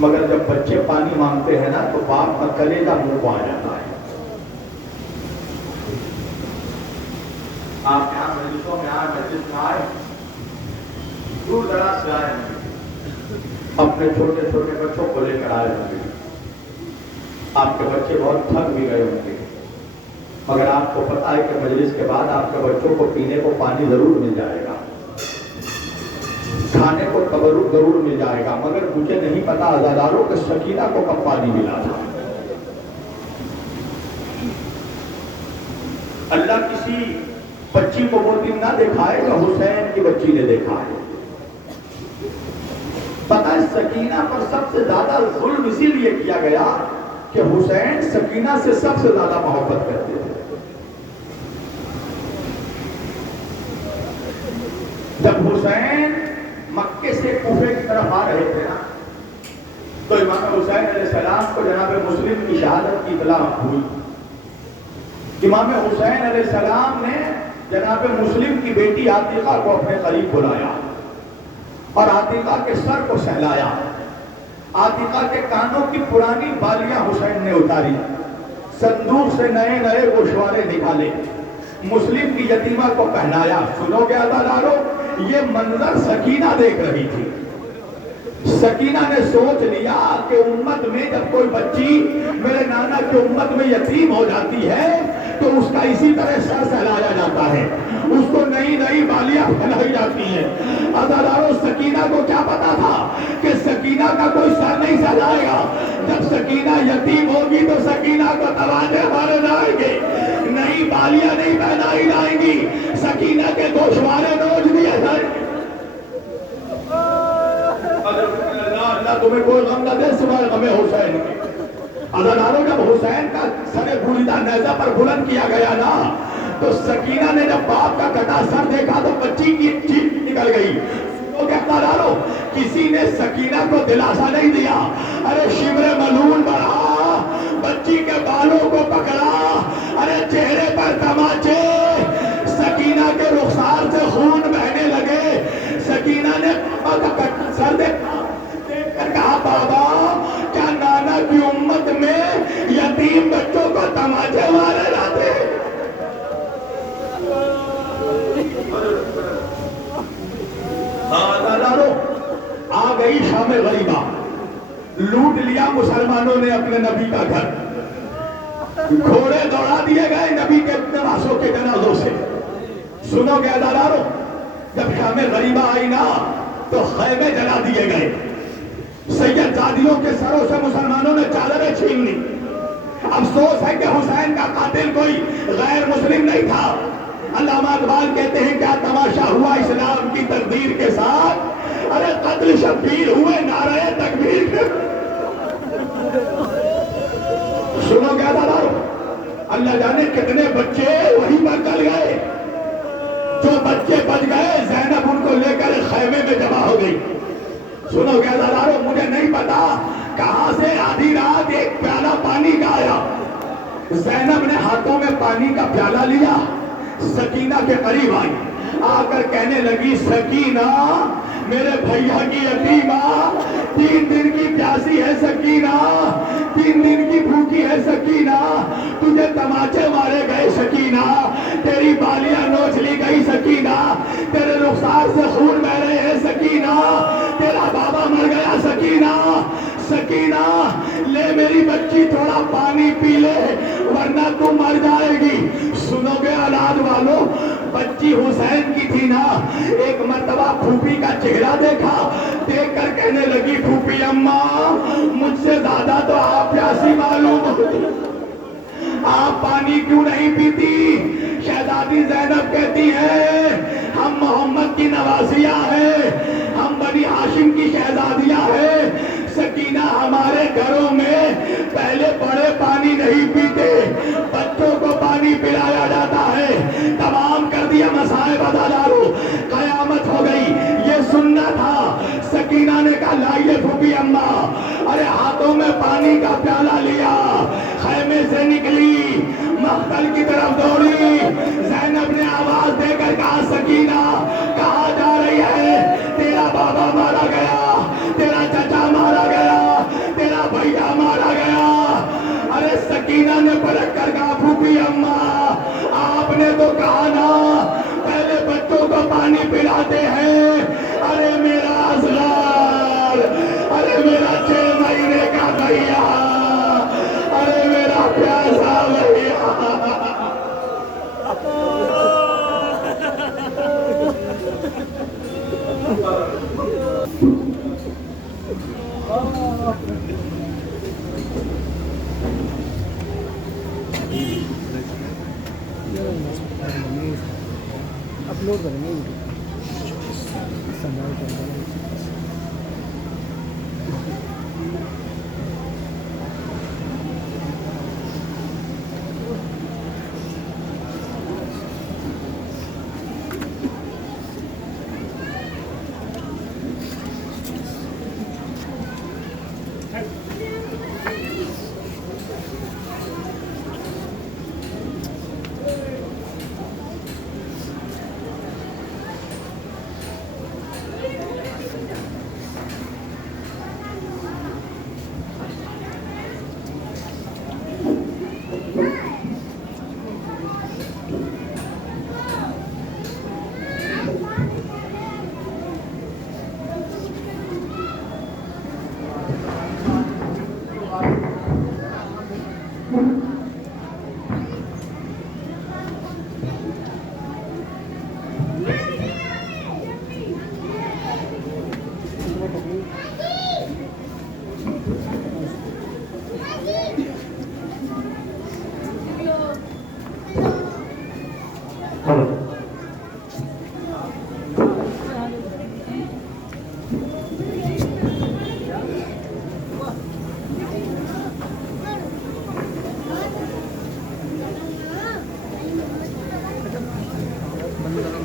مگر جب بچے پانی مانگتے ہیں نا تو باپ کا کلیجہ منہ کو آ جاتا ہے۔ آپ یہاں مجلسوں میں آئے، مجلس میں آئے، دور دراز سے آئے ہوں گے، اپنے چھوٹے چھوٹے بچوں کو لے کر آئے ہوں گے، آپ کے بچے بہت تھک بھی گئے ہوں گے، مگر آپ کو پتا ہے کہ مجلس کے بعد آپ کے بچوں کو پینے کو پانی ضرور مل جائے گا، کھانے کو تبرک ضرور مل جائے گا، مگر مجھے نہیں پتا عزاداروں کہ سکینہ کو کب پانی ملا تھا۔ اللہ کسی بچی کو وہ دن نہ دکھائے کہ حسین کی بچی نے دیکھا ہے۔ پتہ ہے سکینہ پر سب سے زیادہ ظلم اسی لیے کیا گیا کہ حسین سکینہ سے سب سے زیادہ محبت کرتے تھے۔ جب حسین مکے سے کوفے کی طرف آ رہے تھے نا تو امام حسین علیہ السلام کو جناب مسلم کی شہادت کی اطلاع ہوئی۔ امام حسین علیہ السلام نے جناب مسلم کی بیٹی عاتقہ کو اپنے قریب بلایا اور عاتقہ کے سر کو سہلایا، عاتقہ کے کانوں کی پرانی بالیاں حسین نے اتاری، صندوق سے نئے نئے گوشوارے نکالے، مسلم کی یتیمہ کو پہنایا. سنو گے عزادارو، یہ منظر سکینہ دیکھ رہی تھی. سکینہ نے سوچ لیا کہ امت میں جب کوئی بچی میرے نانا کی امت میں یتیم ہو جاتی ہے تو اس کا اسی طرح سر سہلایا جاتا ہے، اس کو نئی نئی بالیاں پہنائی جاتی ہیں. عزادارو، سکینہ کو کیا پتا تھا کہ سکینہ کا کوئی سر نہیں سہلائے گا. جب سکینہ یتیم ہوگی تو سکینہ کو تواجے مارے جائیں گے، نئی بالیاں نہیں پہنائی جائیں گی، سکینہ کے گوشوارے نوچ دیے جائیں گے. اللہ تمہیں کوئی غم نہ دے سوائے غم حسین کے. عزادارو، جب حسین کا سر بریدہ نیزہ پر بلند کیا گیا نا تو سکینہ نے جب باپ کا کٹا سر دیکھا تو بچی کی چیخ نکل گئی. تو کیا عزادارو، کسی نے سکینہ کو دلاسا نہیں دیا. ارے شبر ملول بڑھا، بچی کے بالوں کو پکڑا، ارے چہرے پر تماچے، سکینہ کے رخسار سے خون بہنے لگے. سکینہ نے پاپا کا کٹا سر دیکھا، دیکھ کر کہا بابا کیا نانا کی امت میں یتیم بچوں کو تماچے مارے جاتے ہیں؟ آ گئی شام غریبہ، لوٹ لیا مسلمانوں نے اپنے نبی کا گھر، گھوڑے دوڑا دیے گئے نبی کے نواسوں کے جنازوں سے. سنو گے عزادارو، جب شام غریبہ آئی نا تو خیمے جلا دیے گئے، سید زادیوں کے سروں سے مسلمانوں نے چادریں چھین لی. افسوس ہے کہ حسین کا قاتل کوئی غیر مسلم نہیں تھا. علامہ اقبال کہتے ہیں کیا تماشا ہوا اسلام کی تقدیر کے ساتھ، ارے قتل شبیر ہوئے نعرہ تکبیر کے. سنو گیا عزادارو، اللہ جانے کتنے بچے وہیں پر گل گئے. جو بچے بچ گئے زینب ان کو لے کر خیمے میں جمع ہو گئی. سنو گیا عزادارو، مجھے نہیں پتا کہاں سے آدھی رات ایک پیالہ پانی کا آیا. زینب نے ہاتھوں میں پانی کا پیالہ لیا، سکینہ کے قریب آئی، آ کر کہنے لگی سکینہ میرے بھیا کی یتیمہ 3 دن کی پیاسی ہے سکینہ، 3 دن کی بھوکی ہے سکینہ، تجھے تماچے مارے گئے سکینہ، تیری بالیاں نوچ لی گئی سکینہ، تیرے رخسار سے خون بہ رہے ہیں سکینہ، تیرا بابا مر گیا سکینہ. سکینہ لے میری بچی تھوڑا پانی پی لے ورنہ تو مر جائے گی. سنو گے اولاد والو، بچی حسین کی تھی نا. ایک مرتبہ پھوپھی کا چہرہ دیکھا، دیکھ کر کہنے لگی پھوپھی اماں مجھ سے زیادہ تو آپ پیاسی معلوم ہوتی، آپ پانی کیوں نہیں پیتی؟ شہزادی زینب کہتی ہے ہم محمد کی نوازیاں ہیں، ہم بنی ہاشم کی شہزادیاں ہیں. سکینہ ہمارے گھروں میں پہلے بڑے پانی نہیں پیتے، بچوں کو پانی پلایا جاتا ہے. تمام کر دیا مسائب عزادارو، قیامت ہو گئی. یہ سننا تھا. سکینہ نے کہا لائیے پھوپھی اماں، ارے ہاتھوں میں پانی کا پیالہ لیا، خیمے سے نکلی، مقتل کی طرف دوڑی. زینب نے آواز دے کر کہا سکینہ کہاں جا رہی ہے؟ تیرا بابا مارا گیا، تیرا چچا مارا گیا، تیرا بھیا مارا گیا. ارے سکینہ نے پلٹ کر کہا پھوپھی اماں آپ نے تو کہا نا پہلے بچوں کو پانی پلاتے ہیں. ارے میرا اصغر، ارے میرا 6 مہینے کا بھیا، ارے میرا پیاسا بھیا. اپلوڈ کریں گے سنبھال کر.